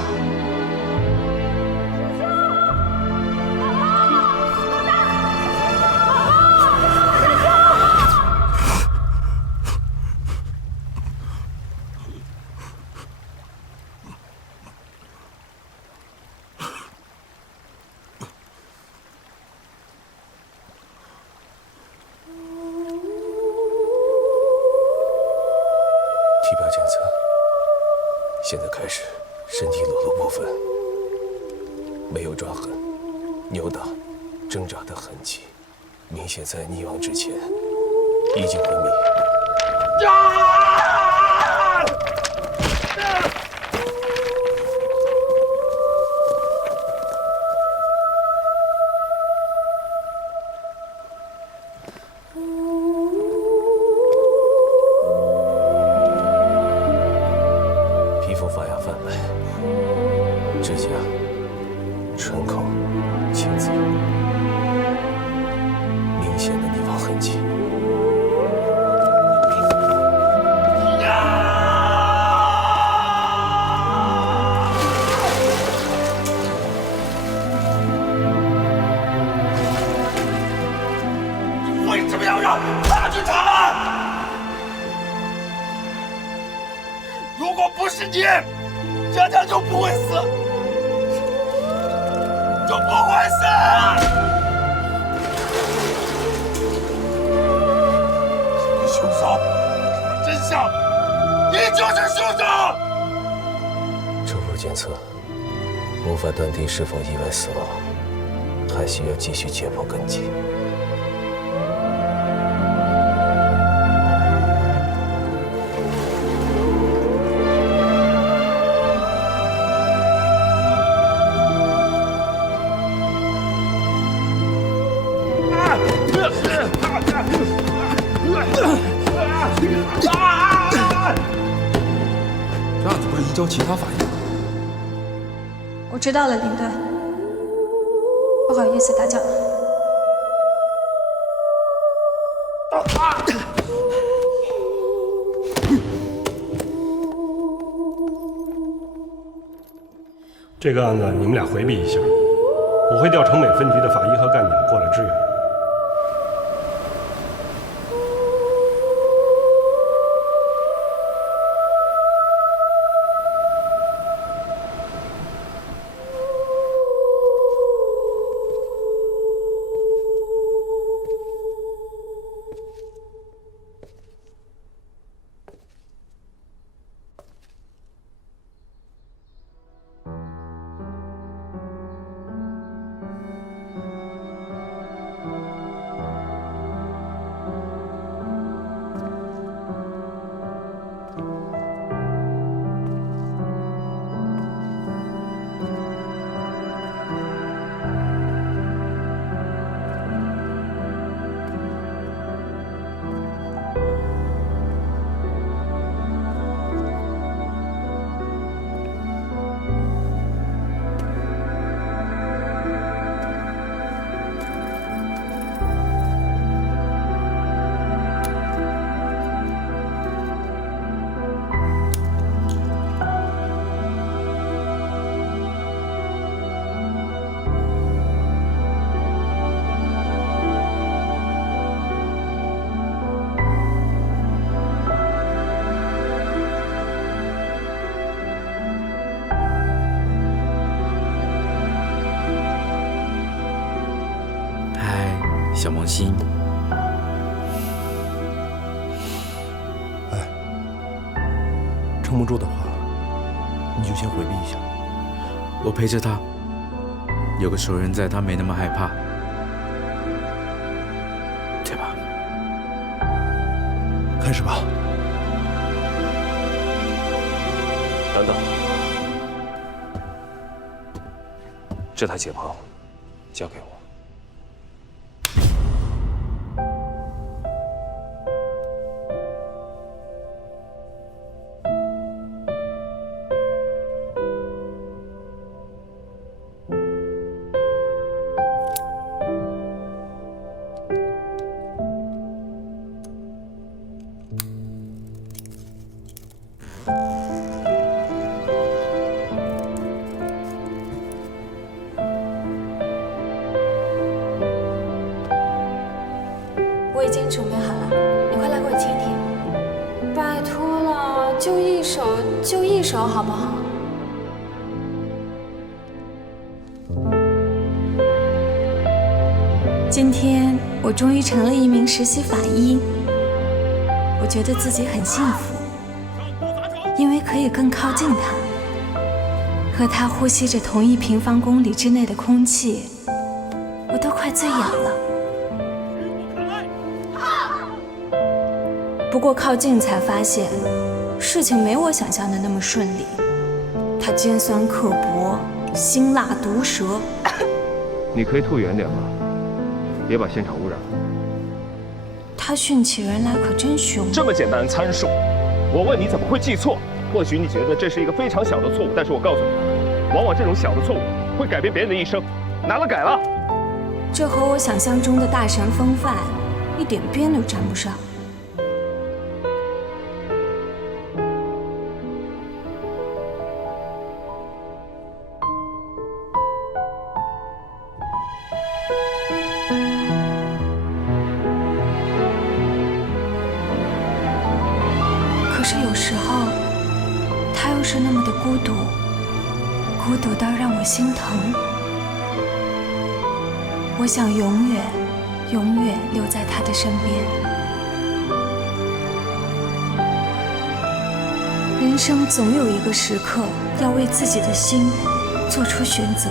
体表检测，现在开始，身体裸露部分没有抓痕、扭打、挣扎的痕迹，明显在溺亡之前已经昏迷。皮肤发芽泛白，指甲、唇口、青紫，明显的溺亡痕迹。为什么要让他去查案？如果不是你，佳佳就不会死，就不会死。凶手，真相，你就是凶手。初步检测无法断定是否意外死亡，还需要继续解剖根基。这案子不是移交其他法医吗？我知道了，林顿。不好意思打搅了。这个案子你们俩回避一下，我会调城北分局的法医和干警过来支援。小萌新，撑不住的话，你就先回避一下。我陪着他，有个熟人在，他没那么害怕，对吧？开始吧。等等，这台解剖交给我。我已经准备好了，你快来给我听听。拜托了，就一首，好不好？今天我终于成了一名实习法医，我觉得自己很幸福，因为可以更靠近他，和他呼吸着同一平方公里之内的空气，我都快醉氧了。不过靠近才发现，事情没我想象的那么顺利。他尖酸刻薄，辛辣毒舌。你可以退远点吗？别把现场污染了。他训起人来可真凶。这么简单的参数，我问你怎么会记错？或许你觉得这是一个非常小的错误，但是我告诉你，往往这种小的错误会改变别人的一生。拿了改了，这和我想象中的大神风范一点边都沾不上。可是有时候，他又是那么的孤独，孤独到让我心疼。我想永远留在他的身边。人生总有一个时刻，要为自己的心做出选择。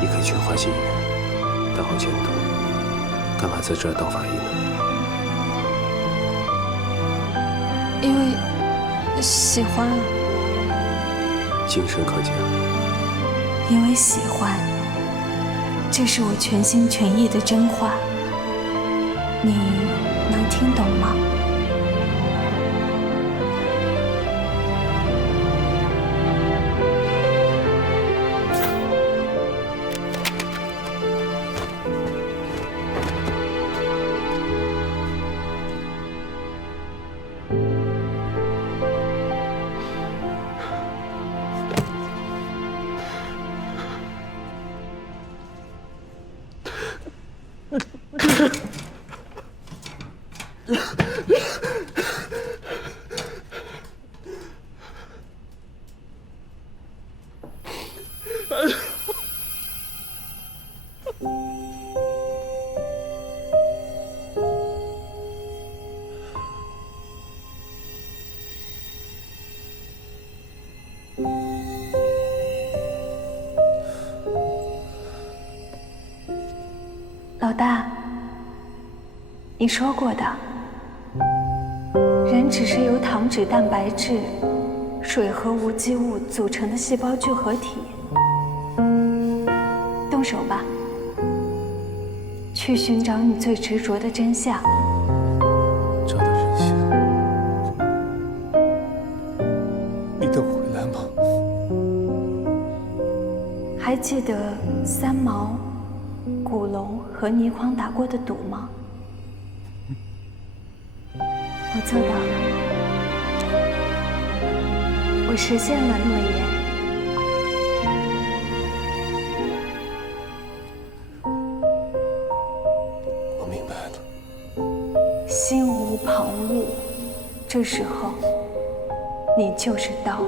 你可以去花溪医院，大好前途。干嘛在这儿当法医呢？因为喜欢，精神可嘉。因为喜欢，这是我全心全意的真话，你能听懂吗？老大，你说过的，人只是由糖脂、蛋白质、水和无机物组成的细胞聚合体。动手吧，去寻找你最执着的真相。找到真相？你等回来吗？还记得三毛、古龙和倪匡打过的赌吗？我做到了，我实现了诺言。我明白了。心无旁骛，这时候你就是刀。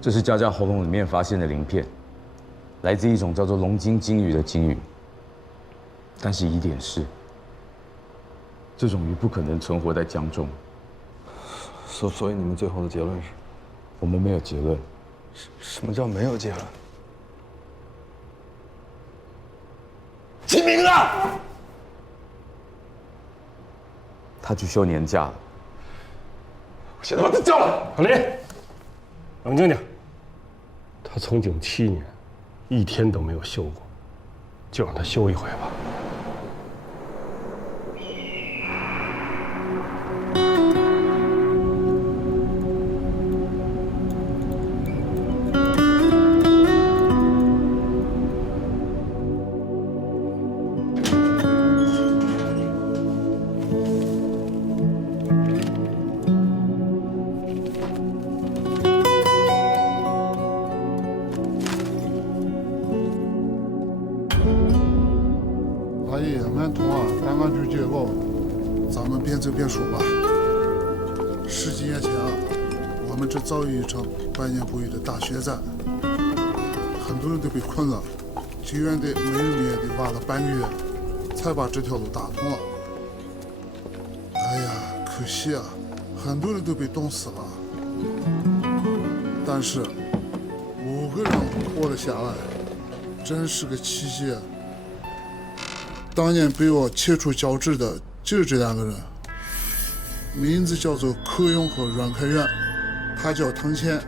这是佳佳喉咙里面发现的鳞片，来自一种叫做龙筋鲸鱼的鲸鱼。但是疑点是，这种鱼不可能存活在江中。所以你们最后的结论是？我们没有结论。什么叫没有结论？起名了！他去休年假了。我现在把他叫来。老林，冷静点。他从警7年，一天都没有休过，就让他休一回吧。边走边说吧。10几年前啊，我们这遭遇一场百年不遇的大雪灾，很多人都被困了，救援队每人也得挖了半个月，才把这条路打通了。哎呀，可惜啊，很多人都被冻死了，但是5个人活了下来，真是个奇迹。当年被我切除脚趾的就是这2个人，名字叫做柯勇和阮开元，他叫唐谦。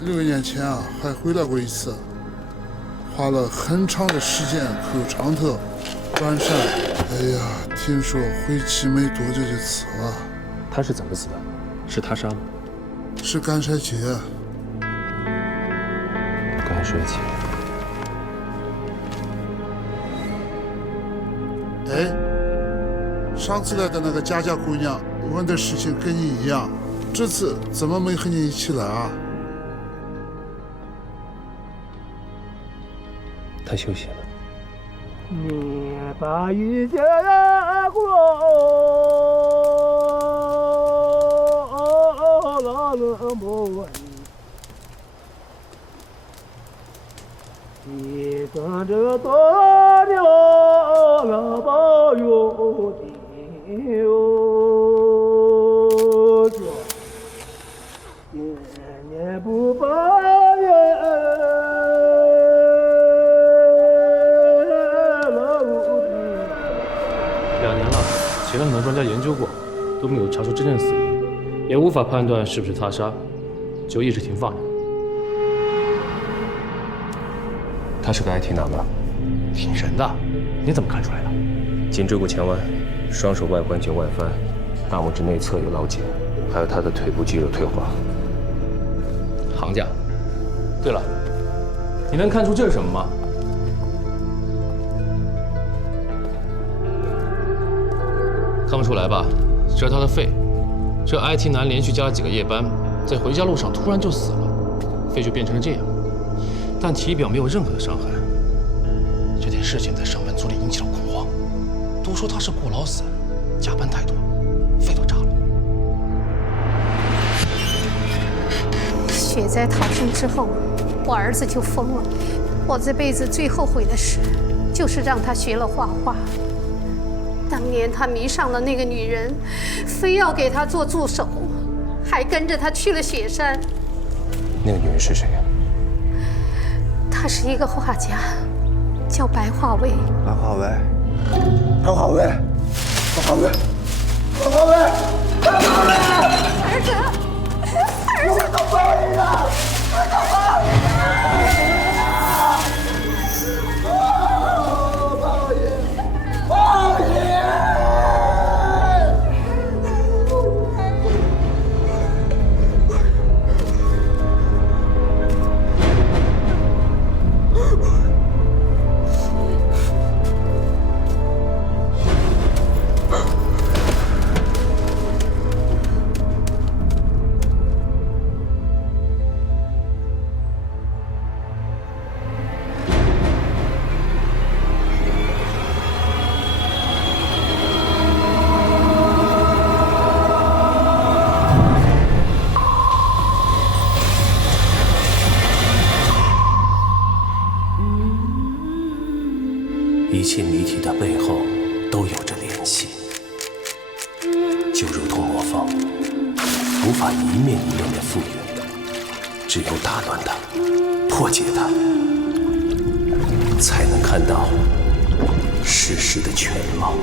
6年前啊，还回来过一次，花了很长的时间口长特转山。哎呀，听说回去没多久就死了。他是怎么死的？是他杀吗？是干衰竭。干衰竭。哎，上次来的那个佳佳姑娘问的事情跟你一样，这次怎么没和你一起来啊？他休息了。你把雨接过，老了莫问。你跟着多了老保佑的哟，年年不抱怨。2年了，请了很多专家研究过，都没有查出真正死因，也无法判断是不是他杀，就一直停放着。他是个 IT 男吧？挺神的，你怎么看出来的？颈椎骨前弯，双手外关节外翻，大拇指内侧有老茧，还有他的腿部肌肉退化。行家。对了，你能看出这是什么吗？看不出来吧？这是他的肺。这 IT 男连续加了几个夜班，在回家路上突然就死了，肺就变成了这样。但体表没有任何的伤害。这件事情在上班族里引起了恐慌，都说他是过劳死，加班太多，肺都炸了。雪灾逃生之后，我儿子就疯了。我这辈子最后悔的事，就是让他学了画画。当年他迷上了那个女人，非要给他做助手，还跟着他去了雪山。那个女人是谁呀？他是一个画家，叫白化薇。白化薇，白化薇，白化薇，白化薇，白化薇！儿子，儿子，都报应了，都报应了！报应，报应！一切谜题的背后都有着联系，就如同魔方，无法一面一面的复原，只有打乱它，破解它，才能看到事实的全貌。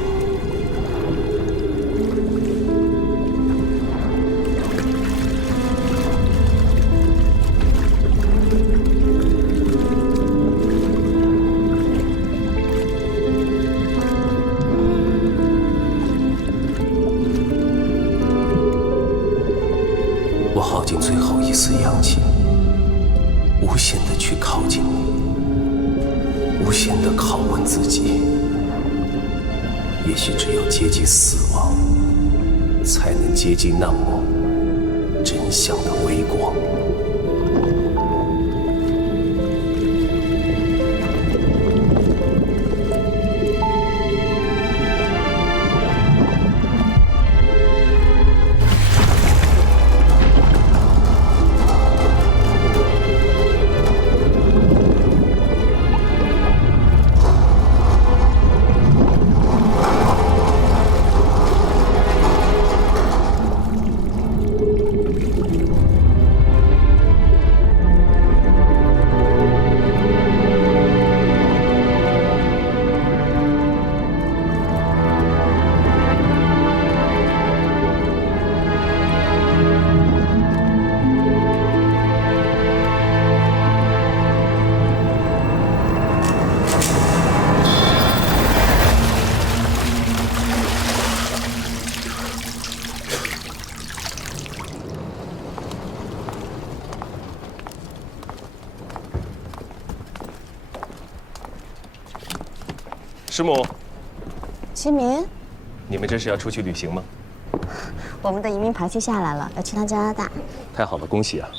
尽最后一丝阳气，无限地去靠近你，无限地拷问自己。也许只有接近死亡，才能接近那抹真相的微光。师母，齐明，你们这是要出去旅行吗？我们的移民排期下来了，要去趟加拿大。太好了，恭喜啊！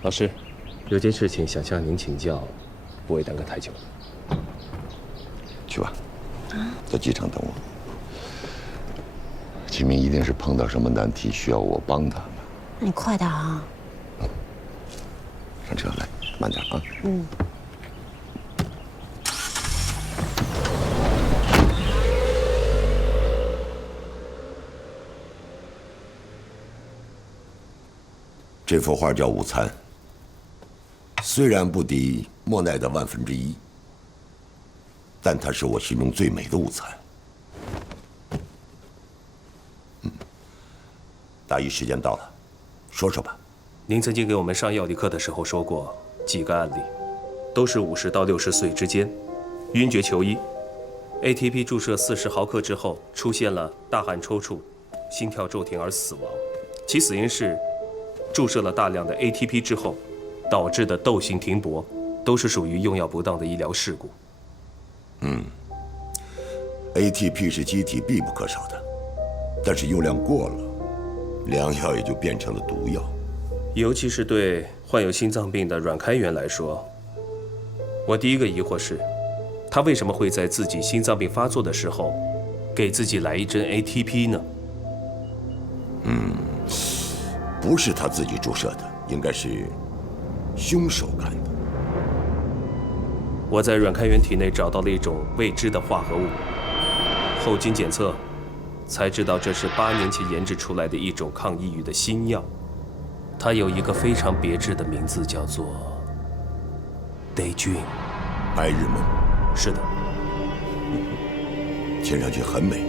老师，有件事情想向您请教，不会耽搁太久。去吧，在机场等我。齐明一定是碰到什么难题需要我帮他。那你快点啊！上车来，慢点啊。嗯。这幅画叫《午餐》，虽然不敌莫奈的1/1000，但它是我心中最美的午餐。大一时间到了，说说吧。您曾经给我们上药理课的时候说过几个案例，都是50到60岁之间，晕厥求医 ，ATP 注射40毫克之后出现了大汗抽搐、心跳骤停而死亡，其死因是注射了大量的 ATP 之后导致的窦性停泊，都是属于用药不当的医疗事故。ATP 是机体必不可少的，但是用量过了，良药也就变成了毒药。尤其是对患有心脏病的阮开元来说，我第一个疑惑是，他为什么会在自己心脏病发作的时候给自己来一针 ATP 呢？不是他自己注射的，应该是凶手干的。我在阮开元体内找到了一种未知的化合物，后经检测才知道这是8年前研制出来的一种抗抑郁的新药，它有一个非常别致的名字，叫做 Daydream， 白日梦。是的，听上去很美。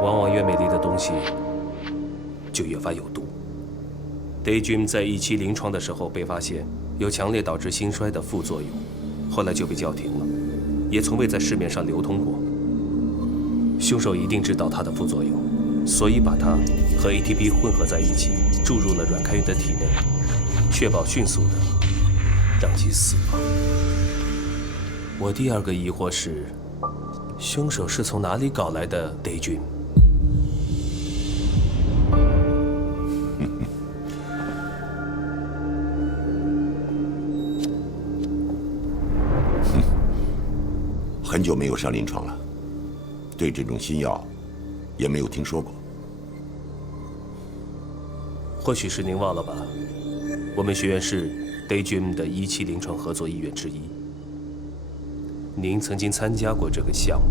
往往越美丽的东西就越发有毒。Daydream 在1期临床的时候被发现有强烈导致心衰的副作用，后来就被叫停了，也从未在市面上流通过。凶手一定知道它的副作用，所以把它和 ATP 混合在一起，注入了阮开元的体内，确保迅速的让其死亡。我第二个疑惑是，凶手是从哪里搞来的 Daydream？很久没有上临床了，对这种新药也没有听说过。或许是您忘了吧，我们学院是 Daydream 的1期临床合作医院之一，您曾经参加过这个项目。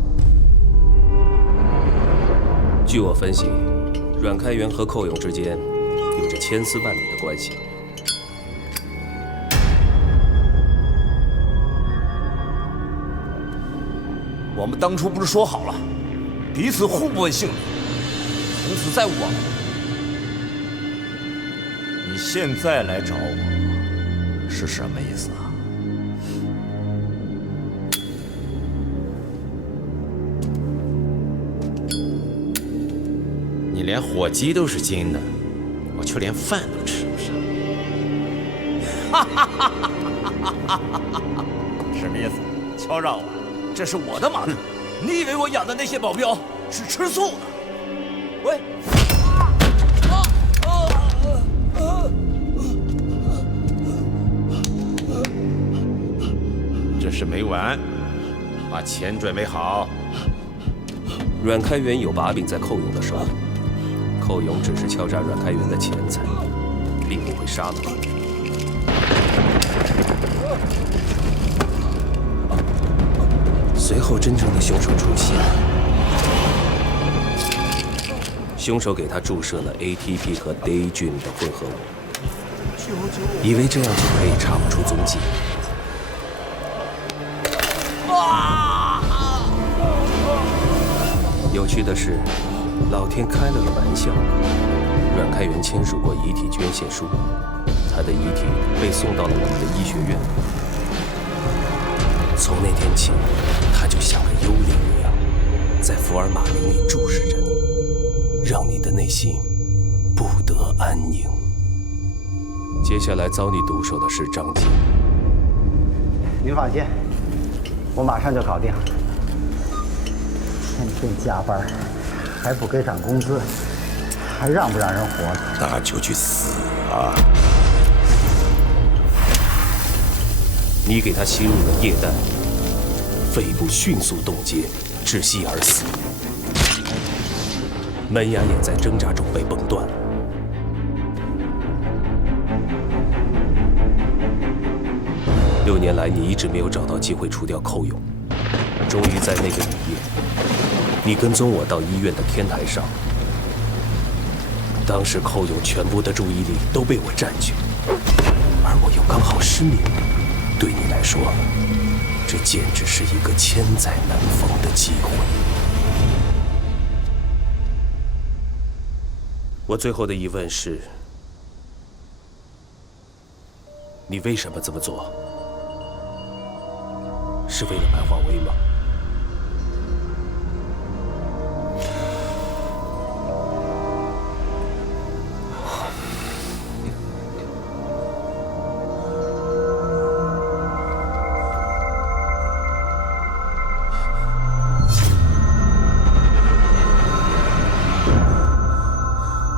据我分析，阮开元和寇勇之间有着千丝万缕的关系。我们当初不是说好了，彼此互不问姓名，从此再无往来。你现在来找我，是什么意思啊？你连火鸡都是金的，我却连饭都吃不上。哈哈哈哈哈！什么意思？敲诈我？这是我的码头，你以为我养的那些保镖是吃素的？喂！这事没完，把钱准备好。阮开元有把柄在寇勇的手里，寇勇只是敲诈阮开元的钱财，并不会杀了他。随后，真正的凶手出现，凶手给他注射了 ATP 和 Day 菌的混合物，以为这样就可以查不出踪迹。有趣的是，老天开了个玩笑，阮开元签署过遗体捐献书，他的遗体被送到了我们的医学院。从那天起，他就像个幽灵一样，在福尔马林里注视着你，让你的内心不得安宁。接下来遭你毒手的是张静。您放心，我马上就搞定。天天加班，还不给涨工资，还让不让人活？那就去死啊！你给他吸入了液氮，肺部迅速冻结，窒息而死。门牙也在挣扎中被崩断了。6年来，你一直没有找到机会除掉寇勇，终于在那个雨夜，你跟踪我到医院的天台上。当时寇勇全部的注意力都被我占据，而我又刚好失眠。对你来说，这简直是一个千载难逢的机会。我最后的疑问是：你为什么这么做？是为了白华威吗？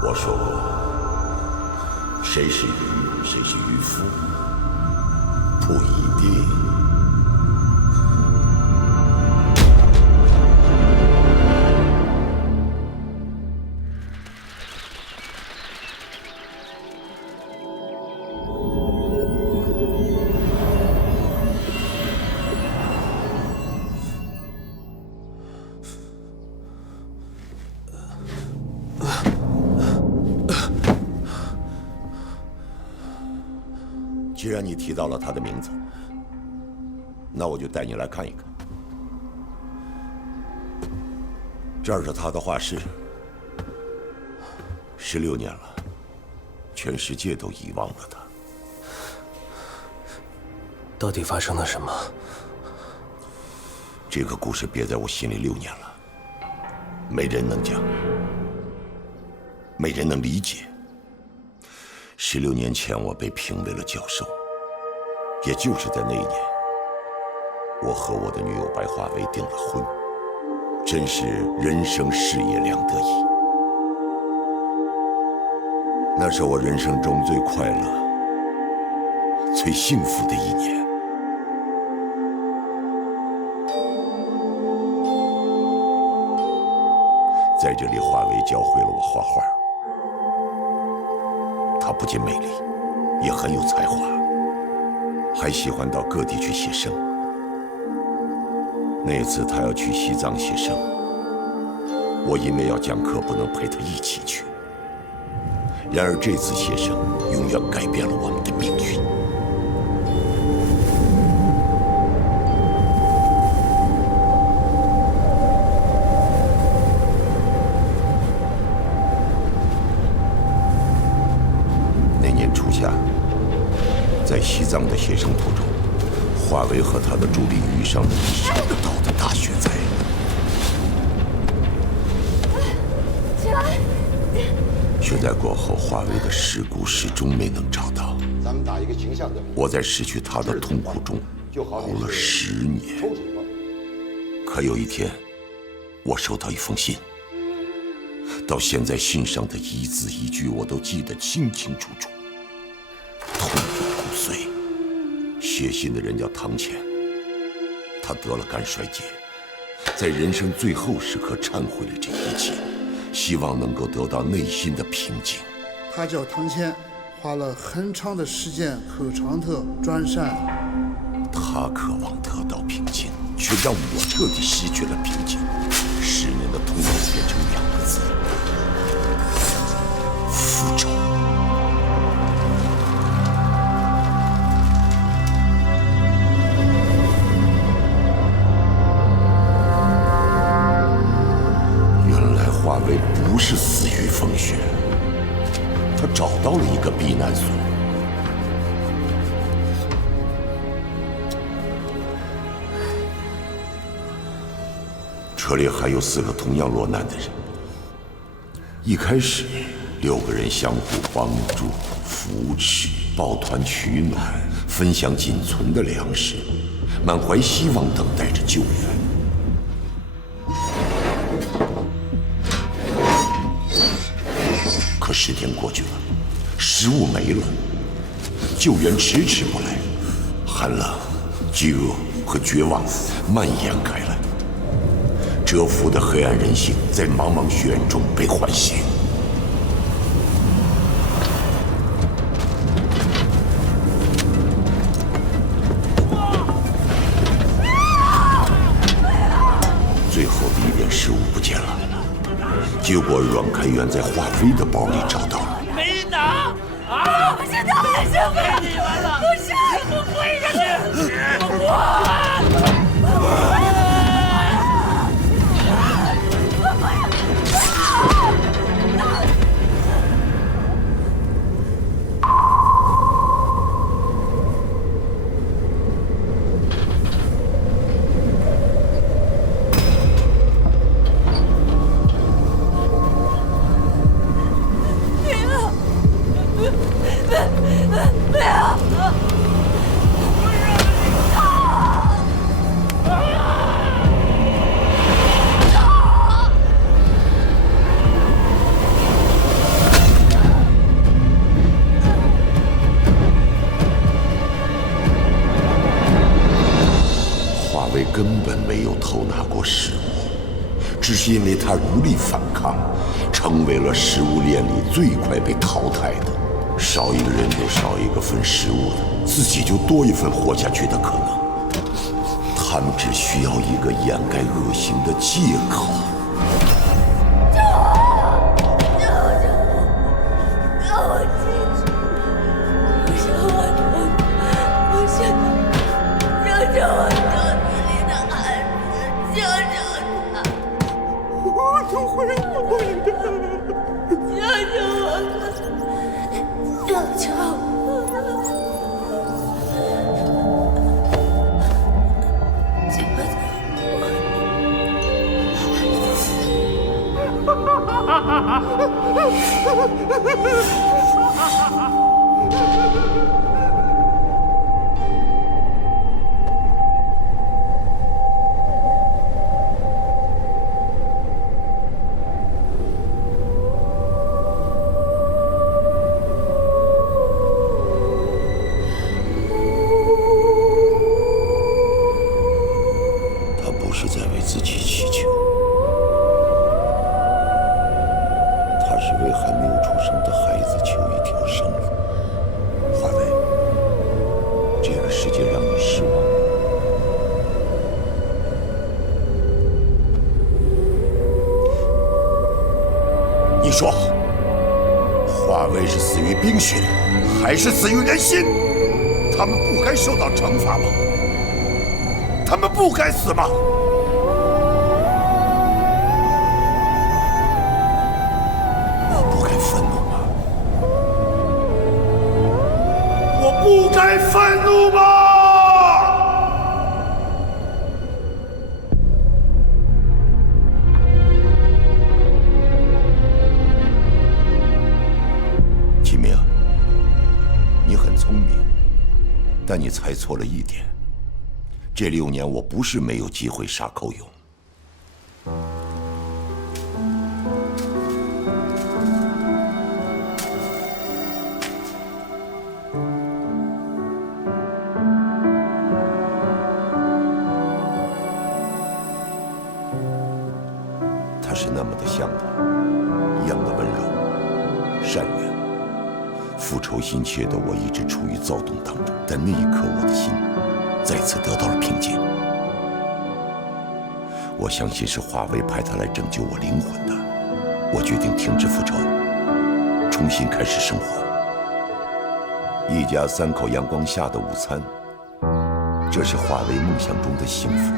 我说过，谁是渔，谁是渔夫，不一定。既然你提到了他的名字，那我就带你来看一看。这儿是他的画室，16年了，全世界都遗忘了他。到底发生了什么？这个故事憋在我心里6年了，没人能讲，没人能理解。16年前，我被评为了教授，也就是在那一年，我和我的女友白华薇订了婚，真是人生事业两得意。那是我人生中最快乐、最幸福的一年。在这里，华薇教会了我画画。她不仅美丽，也很有才华，还喜欢到各地去写生。那次她要去西藏写生，我因为要讲课不能陪她一起去。然而这次写生永远改变了我们的命运。在西藏的写生途中，华为和他的助理遇上了意想不到的大雪灾。起来，却在过后华为的尸骨始终没能找到。咱们打一个形象的。我在失去他的痛苦中熬了10年。可有一天，我收到一封信，到现在信上的一字一句我都记得清清楚楚，痛入骨髓。写信的人叫汤浅，他得了肝衰竭，在人生最后时刻忏悔了这一切，希望能够得到内心的平静。他叫汤浅，花了很长的时间去长特转山。他渴望得到平静，却让我彻底失去了平静。10年的痛苦变成2个字：复仇。原来华为不是死于风雪，他找到了一个避难所。车里还有4个同样落难的人。一开始，6个人相互帮助、扶持、抱团取暖，分享仅存的粮食，满怀希望等待着救援。可10天过去了，食物没了，救援迟迟不来，寒冷、饥饿和绝望蔓延开来。蛰伏的黑暗人性在茫茫血缘中被唤醒。最后的一点食物不见了，结果阮开元在华妃的包里找到了。没拿啊！我现在还是给你们了，不是我跪下去，我。根本没有偷拿过食物，只是因为他无力反抗，成为了食物链里最快被淘汰的。少一个人就少一个分食物的，自己就多一份活下去的可能。他们只需要一个掩盖恶行的借口。你说，华为是死于冰雪，还是死于人心？他们不该受到惩罚吗？他们不该死吗？我不该愤怒吗？我不该愤怒吗？但你猜错了一点，这6年我不是没有机会杀寇勇。他是那么的像你，一样的温柔、善良。复仇心切的我一直处于躁动当中，但那一刻我的心再次得到了平静。我相信是华为派他来拯救我灵魂的。我决定停止复仇，重新开始生活。一家3口阳光下的午餐，这是华为梦想中的幸福。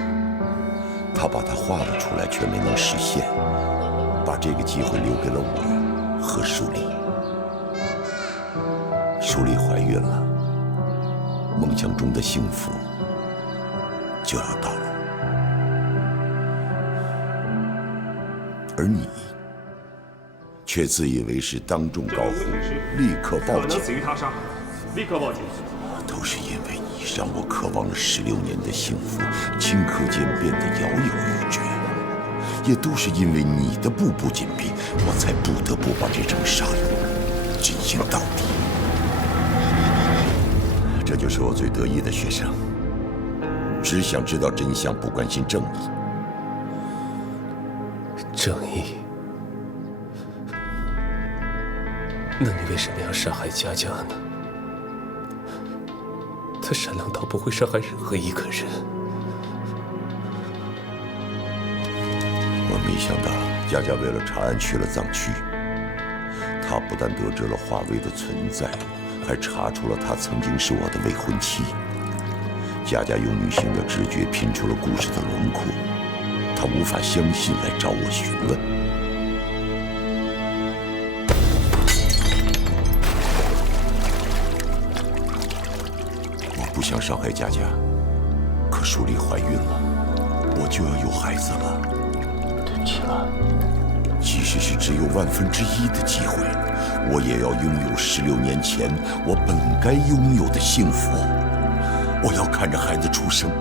他把它画了出来，却没能实现，把这个机会留给了我和舒丽。舒丽怀孕了，梦想中的幸福就要到了。而你却自以为是，当众高呼，立刻报警。死于他杀，立刻报警。都是因为你让我渴望了16年的幸福，顷刻间变得摇摇欲坠。也都是因为你的步步紧逼，我才不得不把这场杀戮进行到底。这就是我最得意的学生，只想知道真相，不关心正义。正义？那你为什么要杀害佳佳呢？她善良到不会伤害任何一个人。我没想到佳佳为了查案去了藏区，她不但得知了华为的存在，还查出了她曾经是我的未婚妻。佳佳用女性的直觉拼出了故事的轮廓，她无法相信，来找我询问。我不想伤害佳佳，可舒丽怀孕了，我就要有孩子了。对不起了。即使是只有1/1000的机会，我也要拥有16年前我本该拥有的幸福。我要看着孩子出生，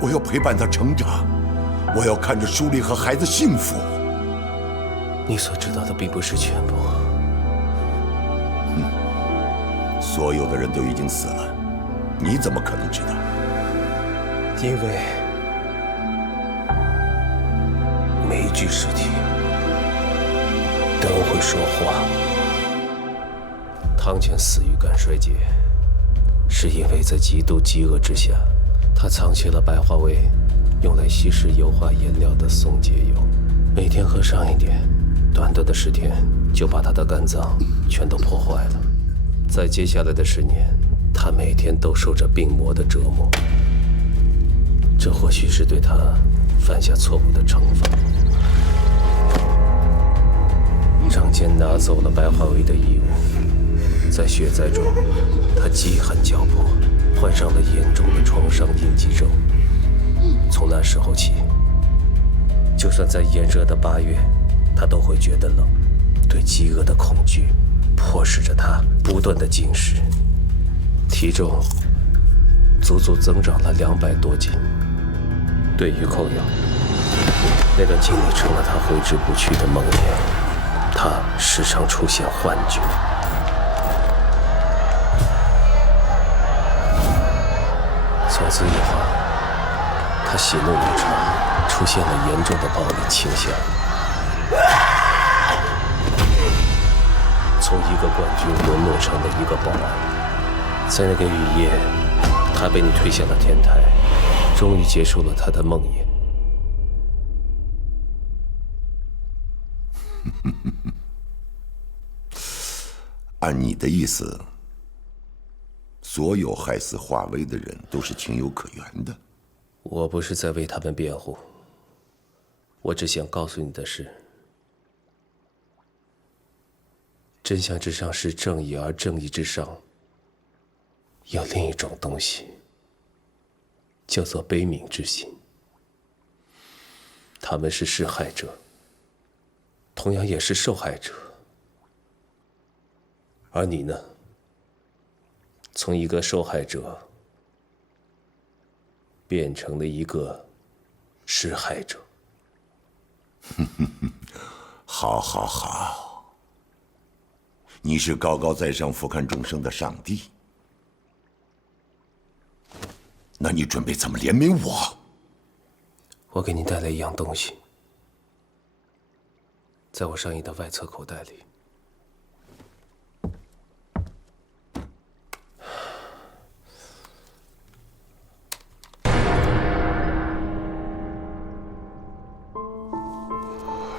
我要陪伴他成长，我要看着舒丽和孩子幸福。你所知道的并不是全部。所有的人都已经死了，你怎么可能知道？因为每一具尸体都会说话。汤浅死于肝衰竭，是因为在极度饥饿之下，他藏起了白化为用来稀释油画颜料的松节油，每天喝上一点，短短的10天就把他的肝脏全都破坏了。在接下来的10年，他每天都受着病魔的折磨。这或许是对他犯下错误的惩罚。张坚拿走了白化为的衣物，在血灾中，他饥寒交迫，患上了严重的创伤应激症。从那时候起，就算在炎热的8月，他都会觉得冷。对饥饿的恐惧迫使着他不断的进食，体重足足增长了200多斤。对于寇勇，那段经历成了他挥之不去的梦魇。他时常出现幻觉。从此以后，他喜怒无常，出现了严重的暴力倾向。从一个冠军沦落成了一个保安。在那个雨夜，他被你推下了天台，终于结束了他的梦魇。按你的意思，所有害死华为的人都是情有可原的。我不是在为他们辩护，我只想告诉你的是，真相之上是正义，而正义之上有另一种东西，叫做悲悯之心。他们是施害者，同样也是受害者。而你呢，从一个受害者变成了一个施害者。好，好，好！你是高高在上俯瞰众生的上帝，那你准备怎么怜悯我？我给你带来一样东西，在我上衣的外侧口袋里。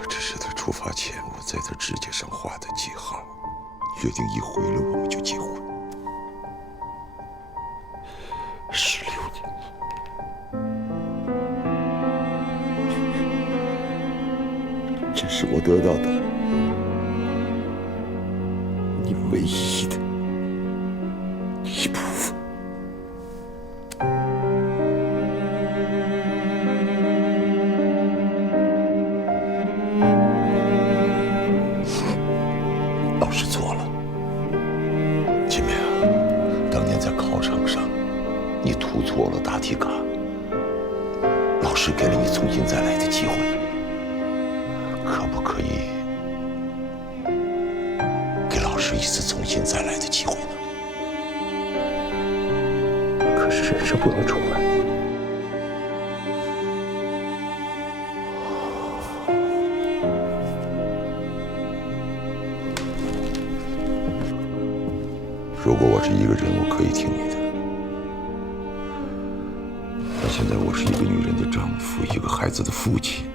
这是他出发前我在他指甲上画的记号，约定一回来我们就结婚。16年。这是我得到的，你唯一的一部分。老师错了，金明，当年在考场上，你涂错了答题卡，老师给了你重新再来的机会。可不可以给老师一次重新再来的机会呢？可是人生不能重来。如果我是一个人，我可以听你的。但现在我是一个女人的丈夫，一个孩子的父亲。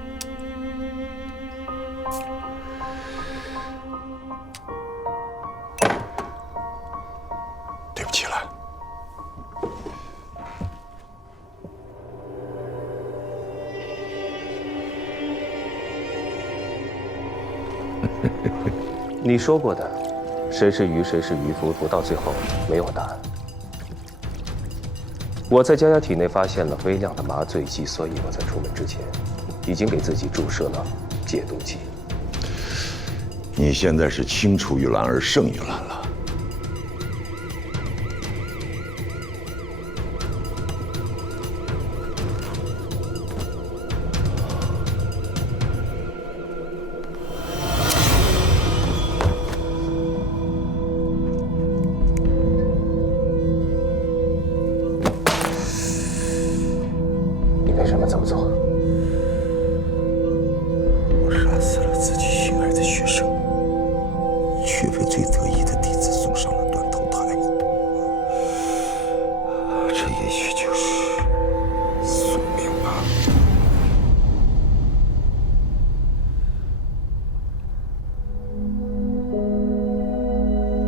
对不起了。你说过的，谁是鱼，谁是渔夫，不到最后没有答案。我在佳佳体内发现了微量的麻醉剂，所以我在出门之前，已经给自己注射了解毒剂。你现在是青出于蓝而胜于蓝了。你为什么这么做？我杀死了自己心爱的学生，却为最得意的弟子送上了断头台。这也许就是宿命吧。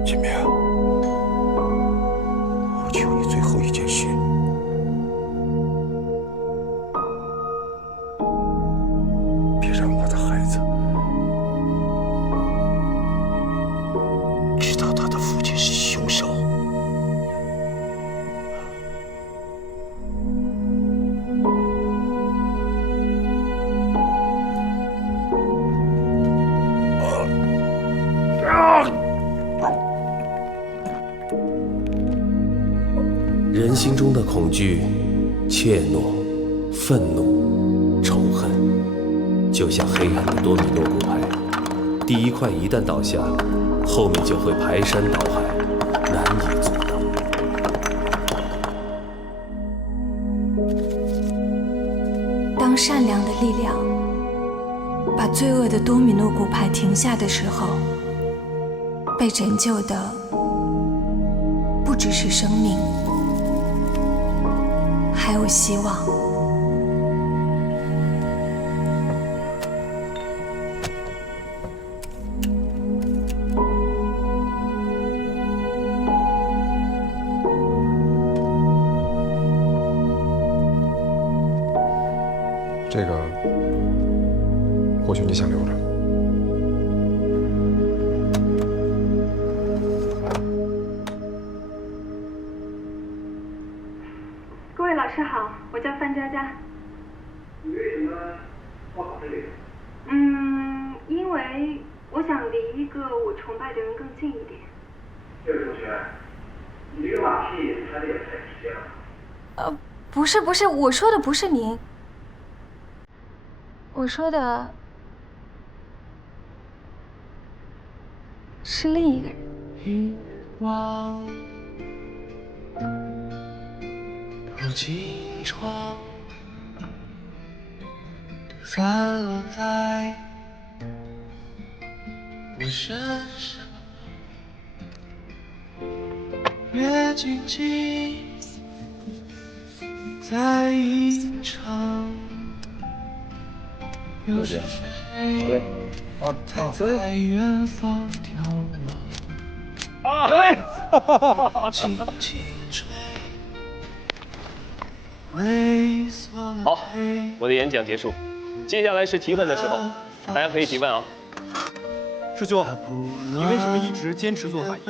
金明，我求你最后一件事。别让我的孩子知道他的父亲是凶手。人心中的恐惧、怯懦、愤怒、仇恨，就像黑暗的多米诺骨牌，第一块一旦倒下，后面就会排山倒海，难以阻挡。当善良的力量把罪恶的多米诺骨牌停下的时候，被拯救的不只是生命，还有希望。这个或许你想留着。各位老师好，我叫范佳佳。你为什么报考这里？因为我想离一个我崇拜的人更近一点。这位同学，驴马屁拍的也太直接了。不是，我说的不是您，我说的是另一个人。欲望不经窗，散落在我身上，越紧紧在一场，又是谁在远方眺望？轻轻吹。好，我的演讲结束，接下来是提问的时候，大家可以提问啊。师兄，你为什么一直坚持做法医？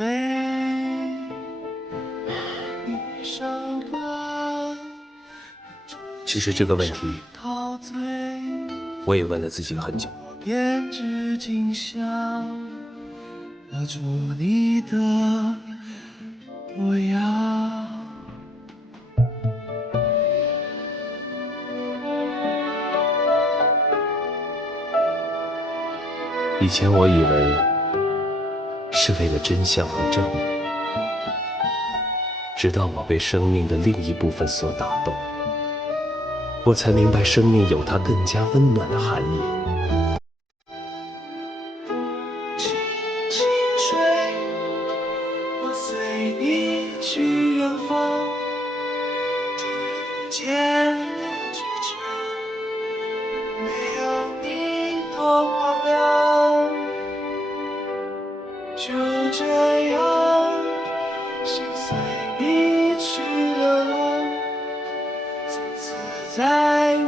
其实这个问题，我也问了自己很久。编织景象，勒住你的模样。以前我以为是为了真相和正义，直到我被生命的另一部分所打动，我才明白生命有它更加温暖的含义。轻轻吹，我随你去远方，千里之程，没有你多荒凉。就这样，心随你去流浪，从此再无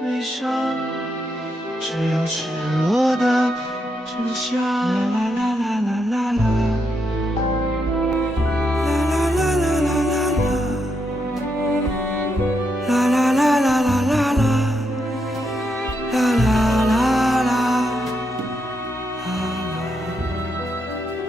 悲伤，只有赤裸的真相。